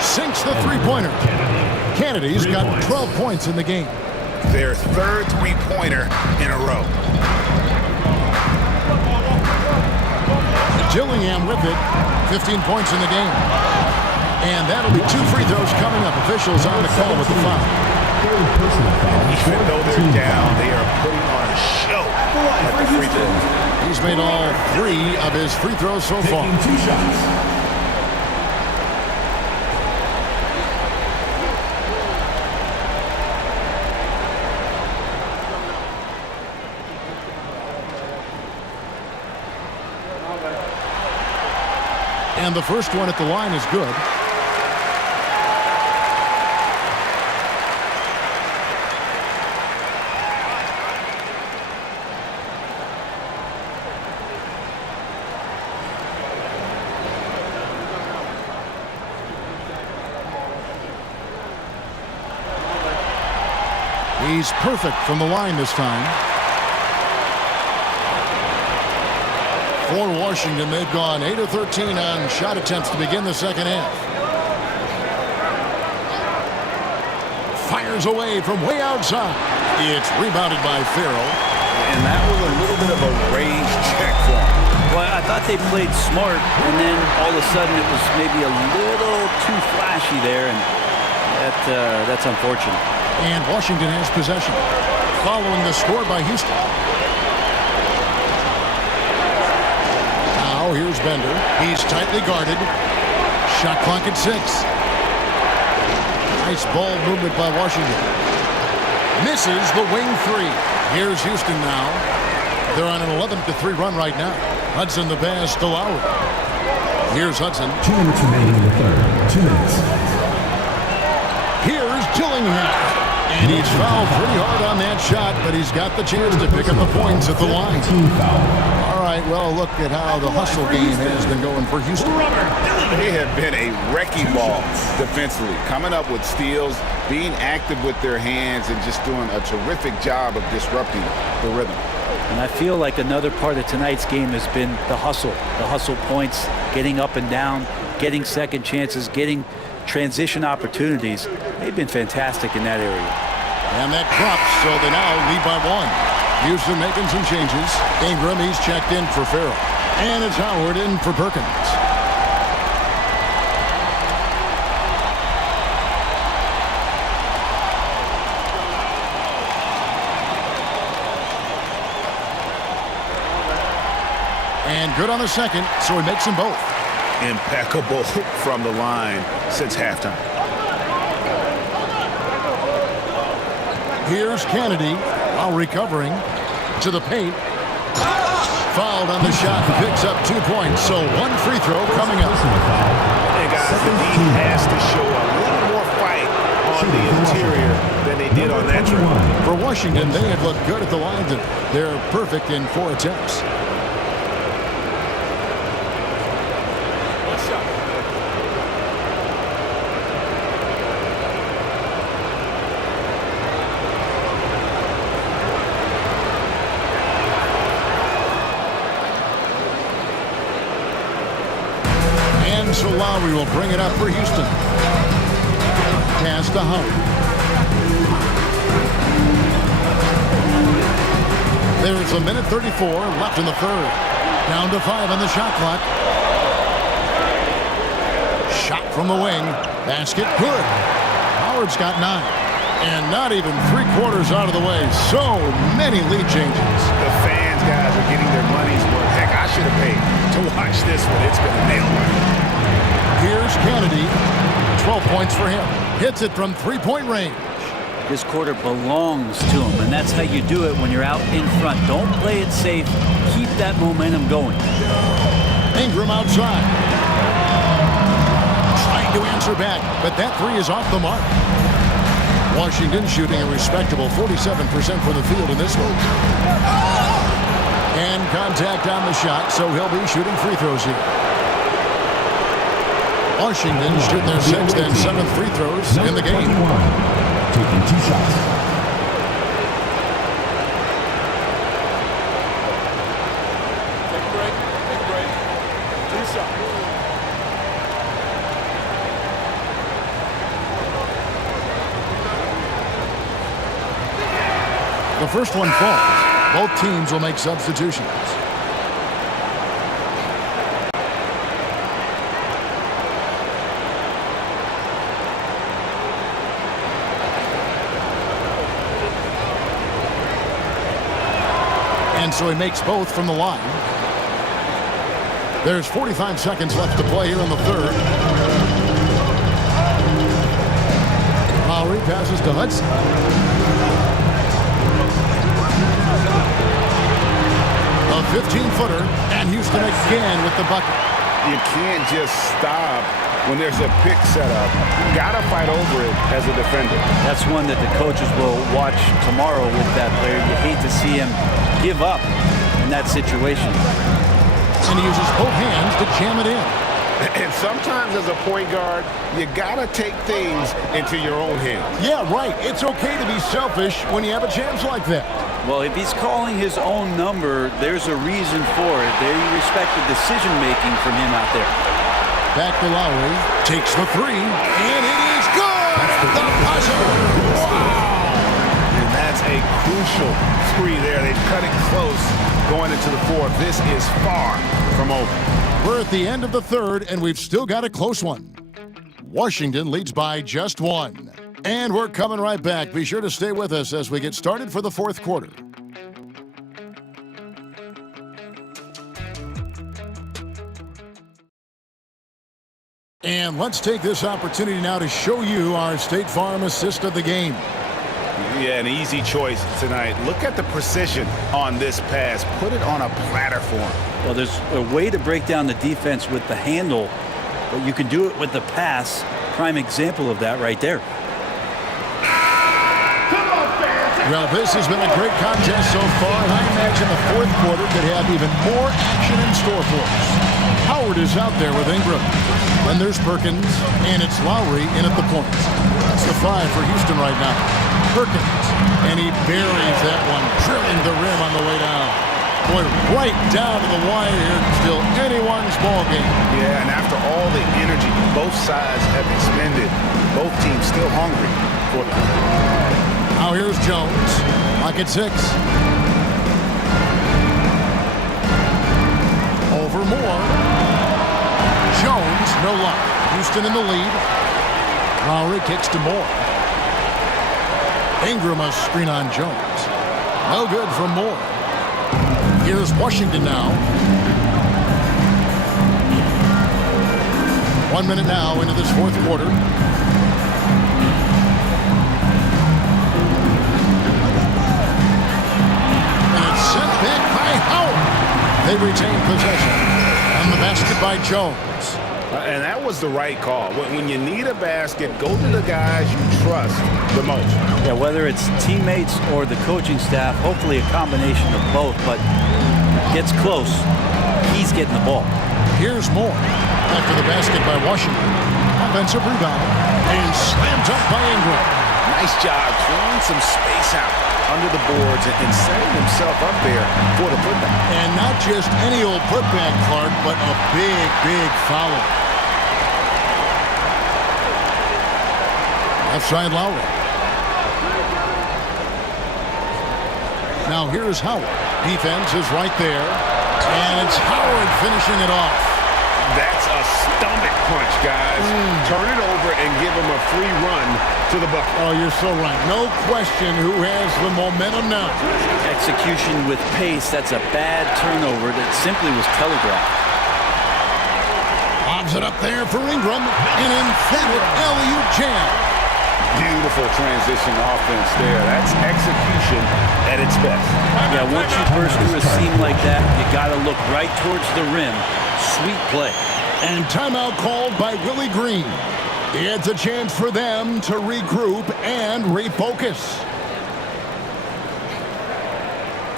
Sinks the three-pointer. Kennedy's got 12 points in the game. Their third three-pointer in a row. Dillingham with it. 15 points in the game. And that'll be 2 free throws coming up. Officials on the call with the foul. Even though they're down, they are putting on a show at the free throws. He's made all 3 of his free throws so far. Taking 2 shots. And the first one at the line is good. He's perfect from the line this time. For Washington, they've gone 8 of 13 on shot attempts to begin the second half. Fires away from way outside. It's rebounded by Farrell. And that was a little bit of a range check for him. Well, I thought they played smart, and then all of a sudden it was maybe a little too flashy there, and that's unfortunate. And Washington has possession. Following the score by Houston. Now here's Bender. He's tightly guarded. Shot clock at 6. Nice ball movement by Washington. Misses the wing three. Here's Houston now. They're on an 11-3 run right now. Hudson the pass to Lowry. Here's Hudson. 2 minutes remaining in the third. 2 minutes. Here's Gillingham. And he's fouled pretty hard on that shot, but he's got the chance to pick up the points at the line. Team foul. All right, well, look at how the hustle game has been going for Houston. They have been a wrecking ball defensively, coming up with steals, being active with their hands, and just doing a terrific job of disrupting the rhythm. And I feel like another part of tonight's game has been the hustle points, getting up and down, getting second chances, getting transition opportunities. They've been fantastic in that area. And that drops, so they now lead by 1. Houston making some changes. Ingram, he's checked in for Farrell. And it's Howard in for Perkins. And good on the second, so he makes them both. Impeccable from the line since halftime. Here's Kennedy while recovering to the paint. Fouled on the shot, picks up 2 points, so 1 free throw coming up. And guys, the team has to show a little more fight on the interior than they did on that trip. For Washington, they have looked good at the line. They're perfect in 4 attempts. So Lowry will bring it up for Houston. Pass to Howard. There's a minute 34 left in the third. Down to 5 on the shot clock. Shot from the wing. Basket good. Howard's got 9. And not even 3/4 out of the way. So many lead changes. The fans, guys, are getting their money's worth. Heck, I should have paid to watch this one. It's been a nail biter. Here's Kennedy. 12 points for him. Hits it from 3-point range. This quarter belongs to him, and that's how you do it when you're out in front. Don't play it safe. Keep that momentum going. Ingram outside. Trying to answer back, but that 3 is off the mark. Washington shooting a respectable 47% from the field in this one. And contact on the shot, so he'll be shooting free throws here. Washington shooting their 6th and 7th free throws in the game. Taking 2 shots. Take a break. 2 shots. The first one falls. Both teams will make substitutions. And so he makes both from the line. There's 45 seconds left to play here in the third. Lowry passes to Hudson. A 15-footer, and Houston again with the bucket. You can't just stop when there's a pick set up. You gotta fight over it as a defender. That's one that the coaches will watch tomorrow with that player. You hate to see him give up in that situation. And he uses both hands to jam it in. And sometimes as a point guard, you gotta take things into your own hands. Yeah, right. It's okay to be selfish when you have a chance like that. Well, if he's calling his own number, there's a reason for it. They respect the decision-making from him out there. Back to Lowry. Takes the 3, and it is good! The buzzer! Wow! And that's a crucial 3 there. They've cut it close going into the 4th. This is far from over. We're at the end of the third, and we've still got a close one. Washington leads by just 1. And we're coming right back. Be sure to stay with us as we get started for the fourth quarter. And let's take this opportunity now to show you our State Farm assist of the game. Yeah, an easy choice tonight. Look at the precision on this pass. Put it on a platter for him. Well, there's a way to break down the defense with the handle, but you can do it with the pass. Prime example of that right there. Well, this has been a great contest so far, and I imagine the fourth quarter could have even more action in store for us. Howard is out there with Ingram. Then there's Perkins, and it's Lowry in at the point. That's the 5 for Houston right now. Perkins, and he buries that one, drilling the rim on the way down. Boy, right down to the wire here. Still anyone's ball game. Yeah, and after all the energy both sides have expended, both teams still hungry for the Now here's Jones. Lock at 6. Over Moore. Jones, no luck. Houston in the lead. Lowry kicks to Moore. Ingram a screen on Jones. No good from Moore. Here's Washington now. 1 minute now into this fourth quarter. And it's sent back by Howard. They retain possession. And the basket by Jones. And that was the right call. When you need a basket, go to the guys you trust the most. Yeah, whether it's teammates or the coaching staff, hopefully a combination of both, but gets close, he's getting the ball. Here's Moore. After the basket by Washington. Offensive rebound. And slammed up by Ingram. Nice job clearing some space out under the boards and setting himself up there for the putback. And not just any old putback, Clark, but a big, big follow. Left side Lowry. Now here's Howard. Defense is right there. And it's Howard finishing it off. That's a stomach punch, guys. Turn it over and give him a free run to the bucket. Oh, you're so right. No question who has the momentum now. Execution with pace, that's a bad turnover that simply was telegraphed. Lobs it up there for Ingram. An emphatic alley-oop jam. Beautiful transition offense there. That's execution at its best. Yeah, once you burst through a seam like that, you got to look right towards the rim. Sweet play. And timeout called by Willie Green. It's a chance for them to regroup and refocus.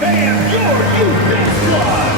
And your Houston squad.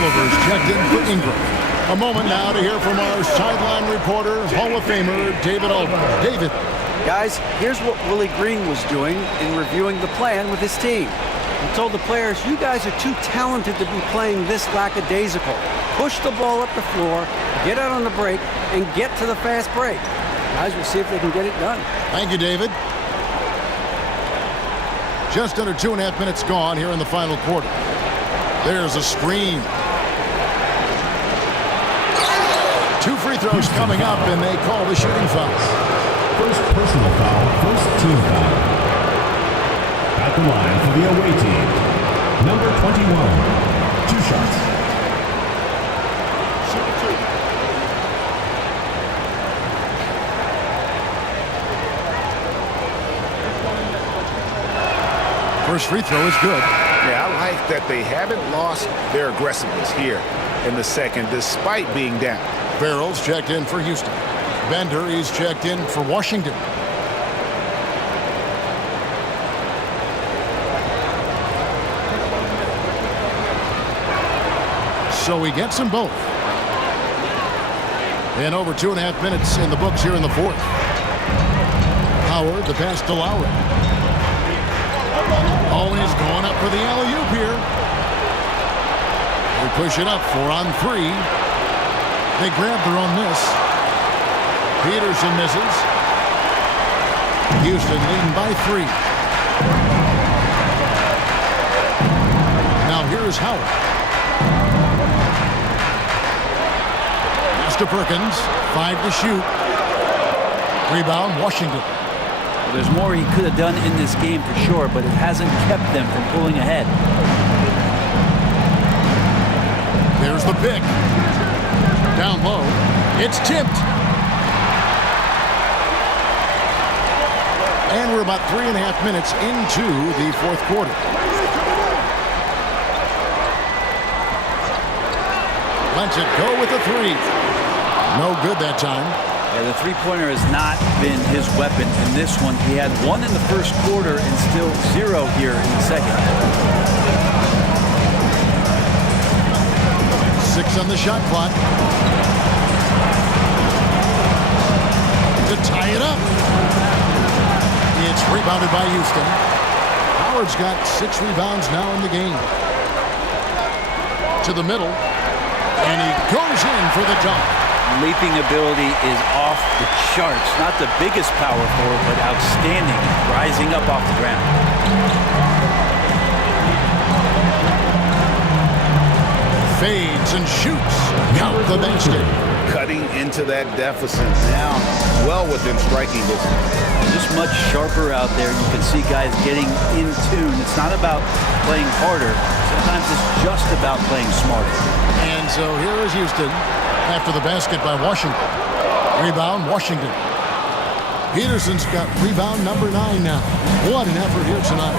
Oliver's checked in for Ingram. A moment now to hear from our sideline reporter, Hall of Famer David Aldridge. David. Guys, here's what Willie Green was doing in reviewing the plan with his team. He told the players, you guys are too talented to be playing this lackadaisical. Push the ball up the floor, get out on the break, and get to the fast break. Guys, we'll see if they can get it done. Thank you, David. Just under 2.5 minutes gone here in the final quarter. There's a screen. 2 free throws coming up, and they call the shooting foul. First personal foul, first team foul. At the line for the away team, number 21. 2 shots. First free throw is good. Yeah, I like that they haven't lost their aggressiveness here in the second, despite being down. Barrels checked in for Houston. Bender is checked in for Washington. So he gets them both. And over 2.5 minutes in the books here in the fourth. Howard, the pass to Lowry. Oh, and he's going up for the alley-oop here. They push it up 4 on 3. They grab their own miss. Peterson misses. Houston leading by 3. Now here's Howard. Pass to Perkins. 5 to shoot. Rebound, Washington. There's more he could have done in this game for sure, but it hasn't kept them from pulling ahead. There's the pick. Down low. It's tipped. And we're about 3.5 minutes into the fourth quarter. Lets it go with a 3. No good that time. Yeah, the three-pointer has not been his weapon in this one. He had 1 in the first quarter and still 0 here in the second. 6 on the shot clock. To tie it up. It's rebounded by Houston. Howard's got 6 rebounds now in the game. To the middle. And he goes in for the dunk. Leaping ability is off the charts. Not the biggest power forward, but outstanding. Rising up off the ground. Fades and shoots. Count the basket. Cutting into that deficit now, well within striking distance. Just much sharper out there. You can see guys getting in tune. It's not about playing harder. Sometimes it's just about playing smarter. And so here is Houston after the basket by Washington. Rebound, Washington. Peterson's got rebound number 9 now. What an effort here tonight.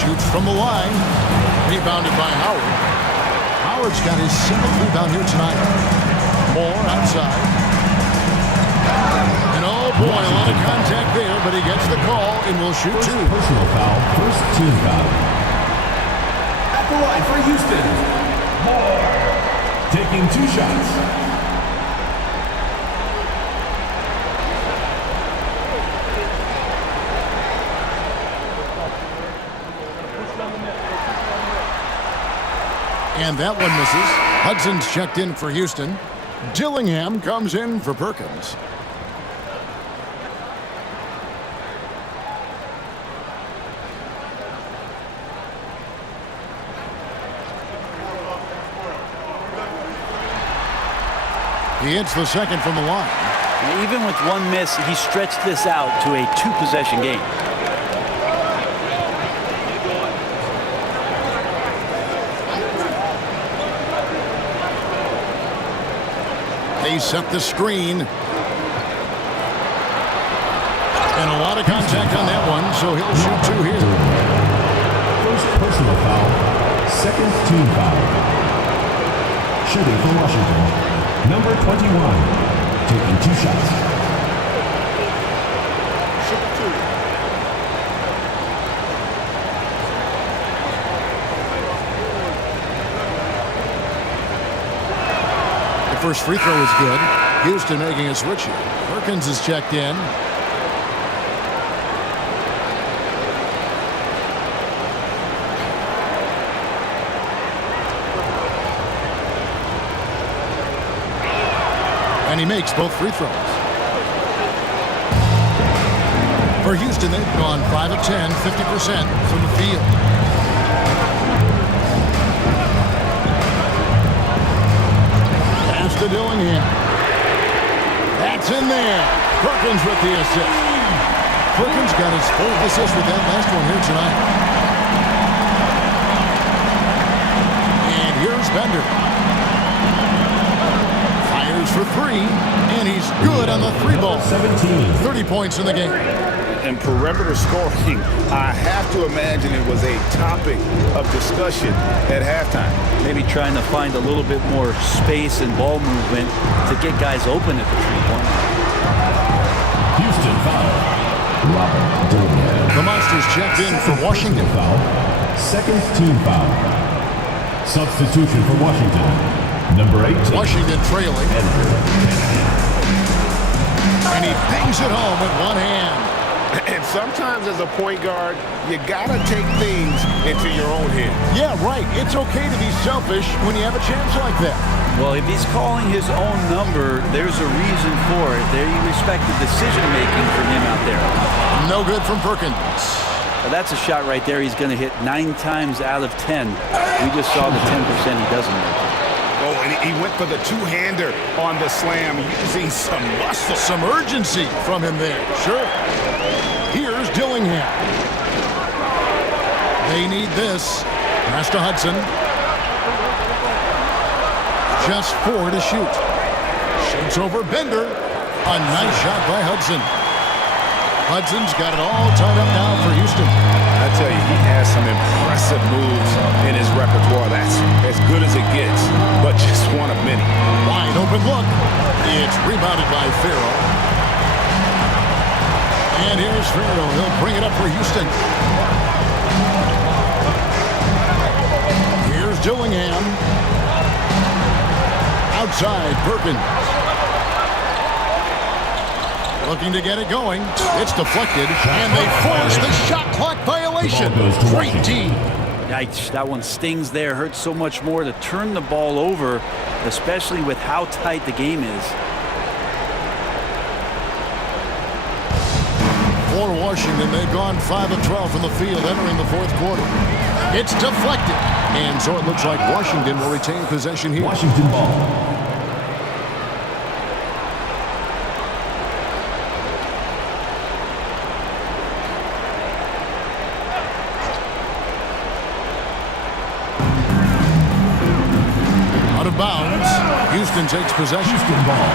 Shoots from the line. Rebounded by Howard. Howard's got his 7th rebound here tonight. Moore outside. And oh boy, a lot of contact there, but he gets the call and will shoot 2. Personal foul, first team foul. At the line for Houston, Moore, taking 2 shots. And that one misses. Hudson's checked in for Houston. Dillingham comes in for Perkins. He hits the second from the line. And even with 1 miss, he stretched this out to a 2-possession game. They set the screen. And a lot of contact on that one, so he'll shoot 2 here. First personal foul, second team foul. Shooting for Washington, number 21, taking 2 shots. The first free throw is good. Houston making a switch here. Perkins is checked in. And he makes both free throws. For Houston, they've gone 5 of 10, 50% from the field. to Dillingham. That's in there. Perkins with the assist. Perkins got his fourth assist with that last one here tonight. And here's Bender. Fires for three, and he's good on the three ball. 30 points in the game. And perimeter scoring, I have to imagine it was a topic of discussion at halftime. Maybe trying to find a little bit more space and ball movement to get guys open at the three-point. Houston foul. Robert Dillingham. The Monsters checked in for Washington. Foul. Second team foul. Substitution for Washington. Number 8. Washington trailing. And he bangs it home with one hand. And sometimes as a point guard, you gotta take things into your own hands. Yeah, right. It's okay to be selfish when you have a chance like that. Well, if he's calling his own number, there's a reason for it. They respect the decision-making from him out there. No good from Perkins. Well, that's a shot right there he's going to hit 9 times out of 10. We just saw the 10% he doesn't make. Oh, and he went for the two-hander on the slam, using some muscle. Some urgency from him there. Sure. Here's Dillingham. They need this. Pass to Hudson. Just 4 to shoot. Shoots over Bender. A nice shot by Hudson. Hudson's got it all tied up now for Houston. I tell you, he has some impressive moves in his repertoire. That's as good as it gets, but just one of many. Wide open look. It's rebounded by Farrell. And here's Farrell. He'll bring it up for Houston. Here's Dillingham. Outside, Perkins. Looking to get it going. It's deflected, and they force the shot clock violation. Great D. Yikes, that one stings there. Hurts so much more to turn the ball over, especially with how tight the game is. For Washington, they've gone 5 of 12 from the field entering the fourth quarter. It's deflected. And so it looks like Washington will retain possession here. Washington ball. Out of bounds. Houston takes possession. Houston ball.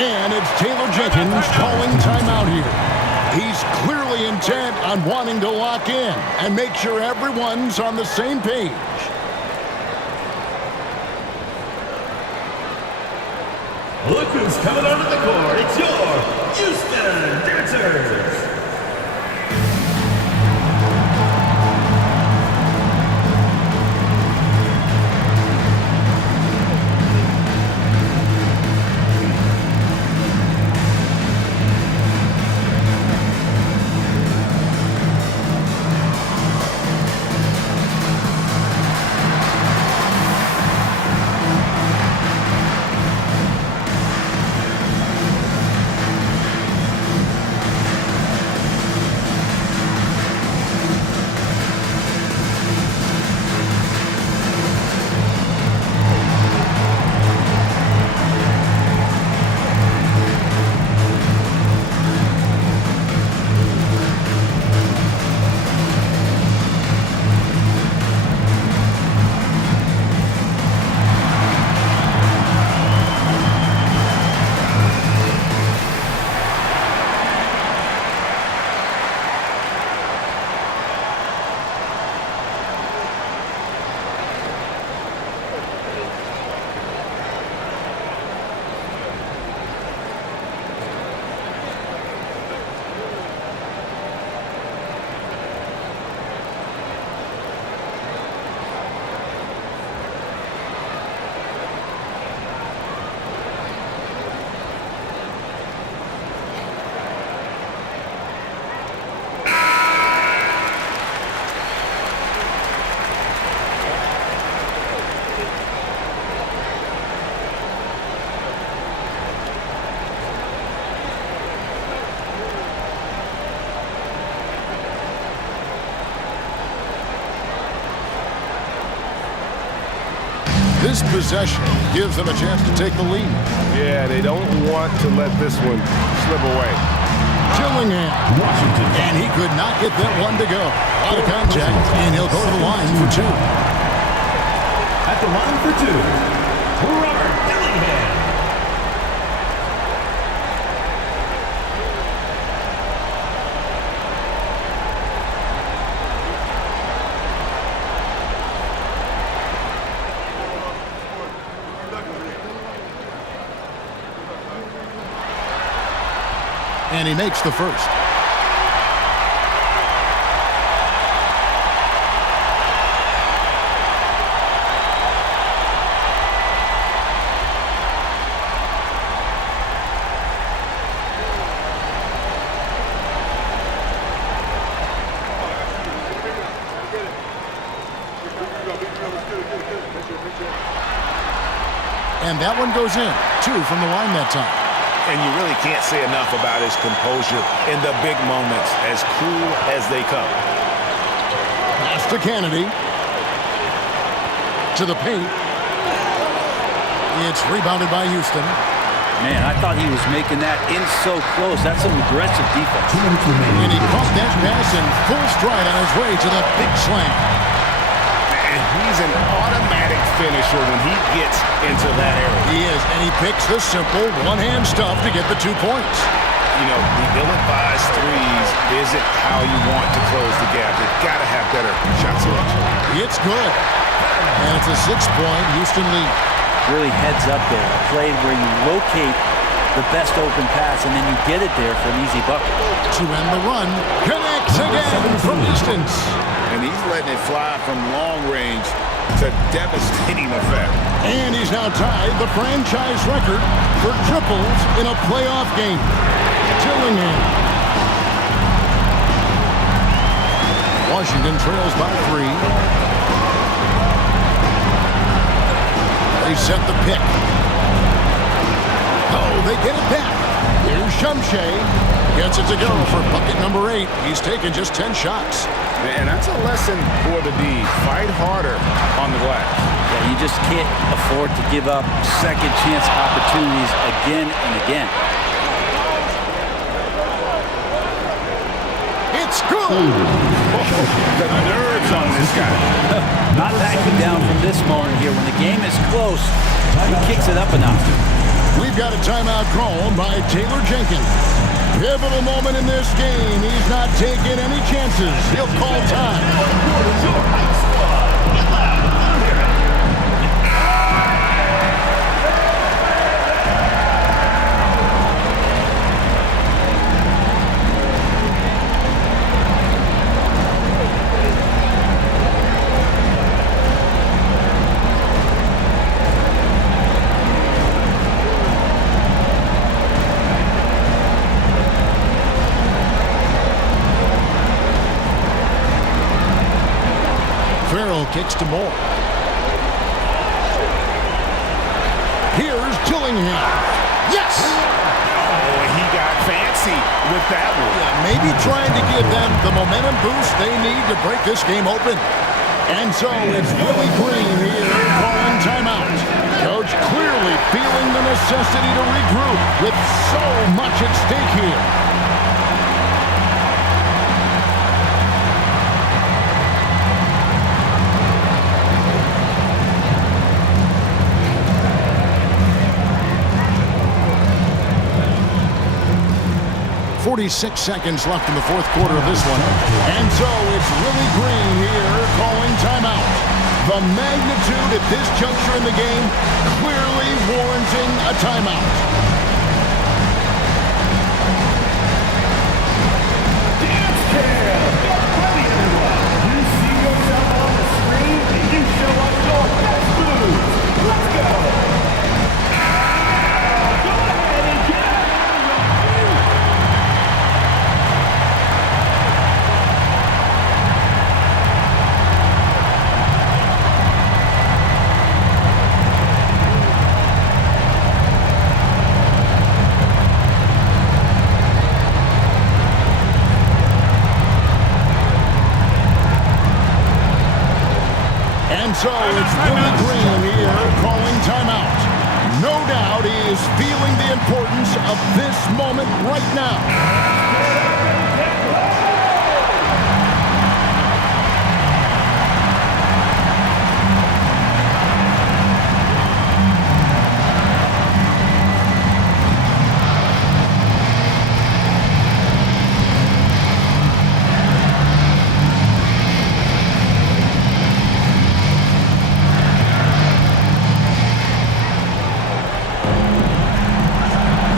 And it's Taylor Jenkins calling timeout here. He's clearly intent on wanting to lock in and make sure everyone's on the same page. Look who's coming onto the court. It's your Houston Dancers. This possession gives them a chance to take the lead. Yeah, they don't want to let this one slip away. Gillingham. Washington. And he could not get that one to go. Out of contact, and he'll go to the line for two. At the line for two, Robert Dillingham. And he makes the first. And that one goes in. 2 from the line that time. And you really can't say enough about his composure in the big moments, as cool as they come. Pass to Kennedy. To the paint. It's rebounded by Houston. Man, I thought he was making that in so close. That's some aggressive defense. 2 minutes remaining. And he caught that pass in full stride on his way to the big slam. And he's an automatic finisher when he gets into that area. He is, and he picks the simple one-hand stuff to get the 2 points. You know, the ill-advised threes isn't how you want to close the gap. You've got to have better shot selection. It's good. And it's a 6-point Houston lead. Really heads up there. A play where you locate the best open pass and then you get it there for an easy bucket. To end the run, connects again from distance. And he's letting it fly from long range to devastating effect. And he's now tied the franchise record for triples in a playoff game. Gillingham. Washington trails by 3. They set the pick. Oh, they get it back. Here's Shumshay. Gets it to go for bucket number 8. He's taken just 10 shots. And that's a lesson for the D. Fight harder on the glass. Yeah, you just can't afford to give up second chance opportunities again and again. It's good. The nerves on this guy. Not backing down from this moment here. When the game is close, he kicks it up a notch. We've got a timeout called by Taylor Jenkins. Pivotal moment in this game. He's not taking any chances. He'll call time. Kicks to Moore. Here's Gillingham. Yes! Oh, he got fancy with that one. Yeah, maybe trying to give them the momentum boost they need to break this game open. And so it's Willie Green here calling timeout. Coach clearly feeling the necessity to regroup with so much at stake here. .46 seconds left in the fourth quarter of this one. And so it's Willie Green here calling timeout. The magnitude at this juncture in the game clearly warranting a timeout. Dance Cam! Ready, everyone? You see yourself on the screen and you show us your best moves. Let's go! Go ahead and get out of And so it's Willie Green here calling timeout. No doubt he is feeling the importance of this moment right now.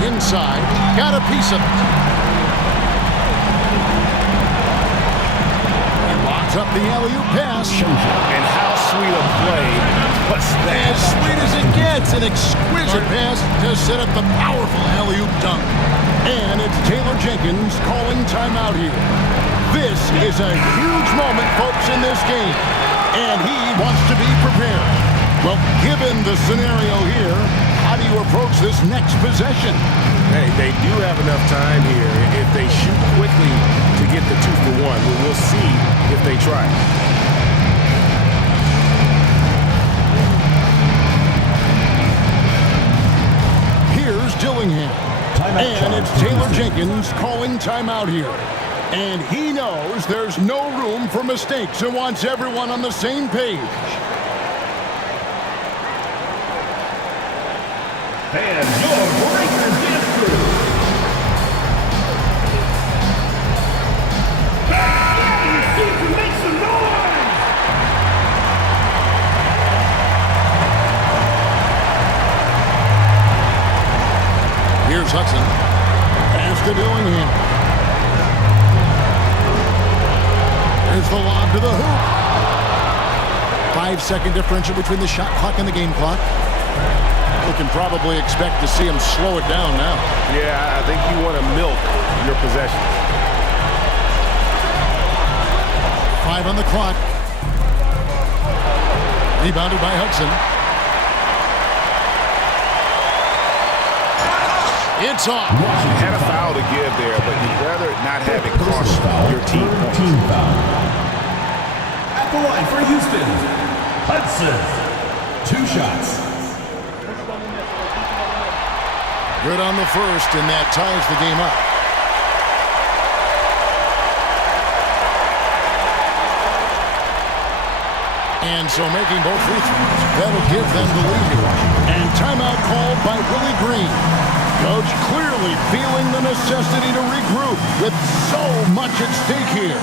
Inside, got a piece of it. He locks up the alley-oop pass. And how sweet a play was that? As sweet as it gets, an exquisite pass to set up the powerful alley-oop dunk. And it's Taylor Jenkins calling timeout here. This is a huge moment, folks, in this game. And he wants to be prepared. Well, given the scenario here, how do you approach this next possession? Hey, they do have enough time here. If they shoot quickly to get the 2-for-1, we'll see if they try. Here's Dillingham. And it's Taylor Jenkins calling timeout here. And he knows there's no room for mistakes and wants everyone on the same page. And your breakers dance crew. Make some noise! Here's Hudson. Pass to Dillingham. There's the lob to the hoop. 5-second differential between the shot clock and the game clock. We can probably expect to see him slow it down now. Yeah, I think you want to milk your possession. 5 on the clock. Rebounded by Hudson. It's off. You had a foul to give there, but you'd rather not have it cost your team points. At the line for Houston, Hudson. 2 shots. Good on the first, and that ties the game up. And so making both free throws, that'll give them the lead here. And timeout called by Willie Green. Coach clearly feeling the necessity to regroup with so much at stake here.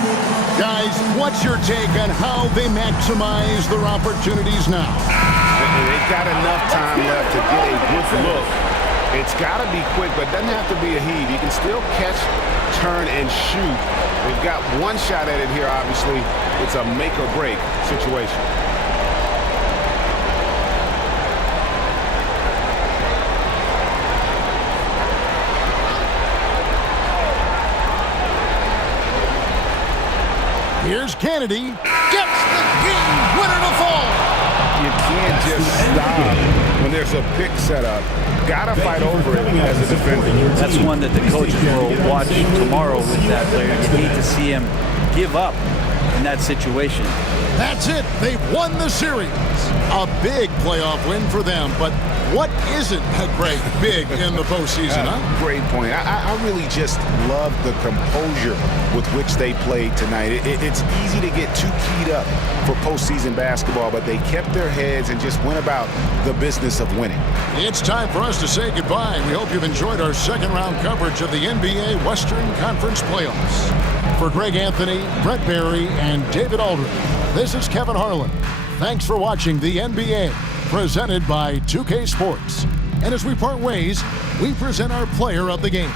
Guys, what's your take on how they maximize their opportunities now? They've got enough time left to get a good look. It's got to be quick, but it doesn't have to be a heave. You can still catch, turn, and shoot. They've got one shot at it here, obviously. It's a make-or-break situation. Here's Kennedy. Gets the game winner to fall. You can't just stop when there's a pick set up. Gotta fight over it as a defender. That's one that the coaches will watch tomorrow with that player. You hate to see him give up in that situation. That's it. They've won the series. A big playoff win for them. But what isn't a great big in the postseason, huh? Great point. I really just love the composure with which they played tonight. It's easy to get too keyed up for postseason basketball, but they kept their heads and just went about the business of winning. It's time for us to say goodbye. We hope you've enjoyed our second round coverage of the NBA Western Conference Playoffs. For Greg Anthony, Brett Barry, and David Aldridge, this is Kevin Harlan. Thanks for watching the NBA, presented by 2K Sports. And as we part ways, we present our player of the game.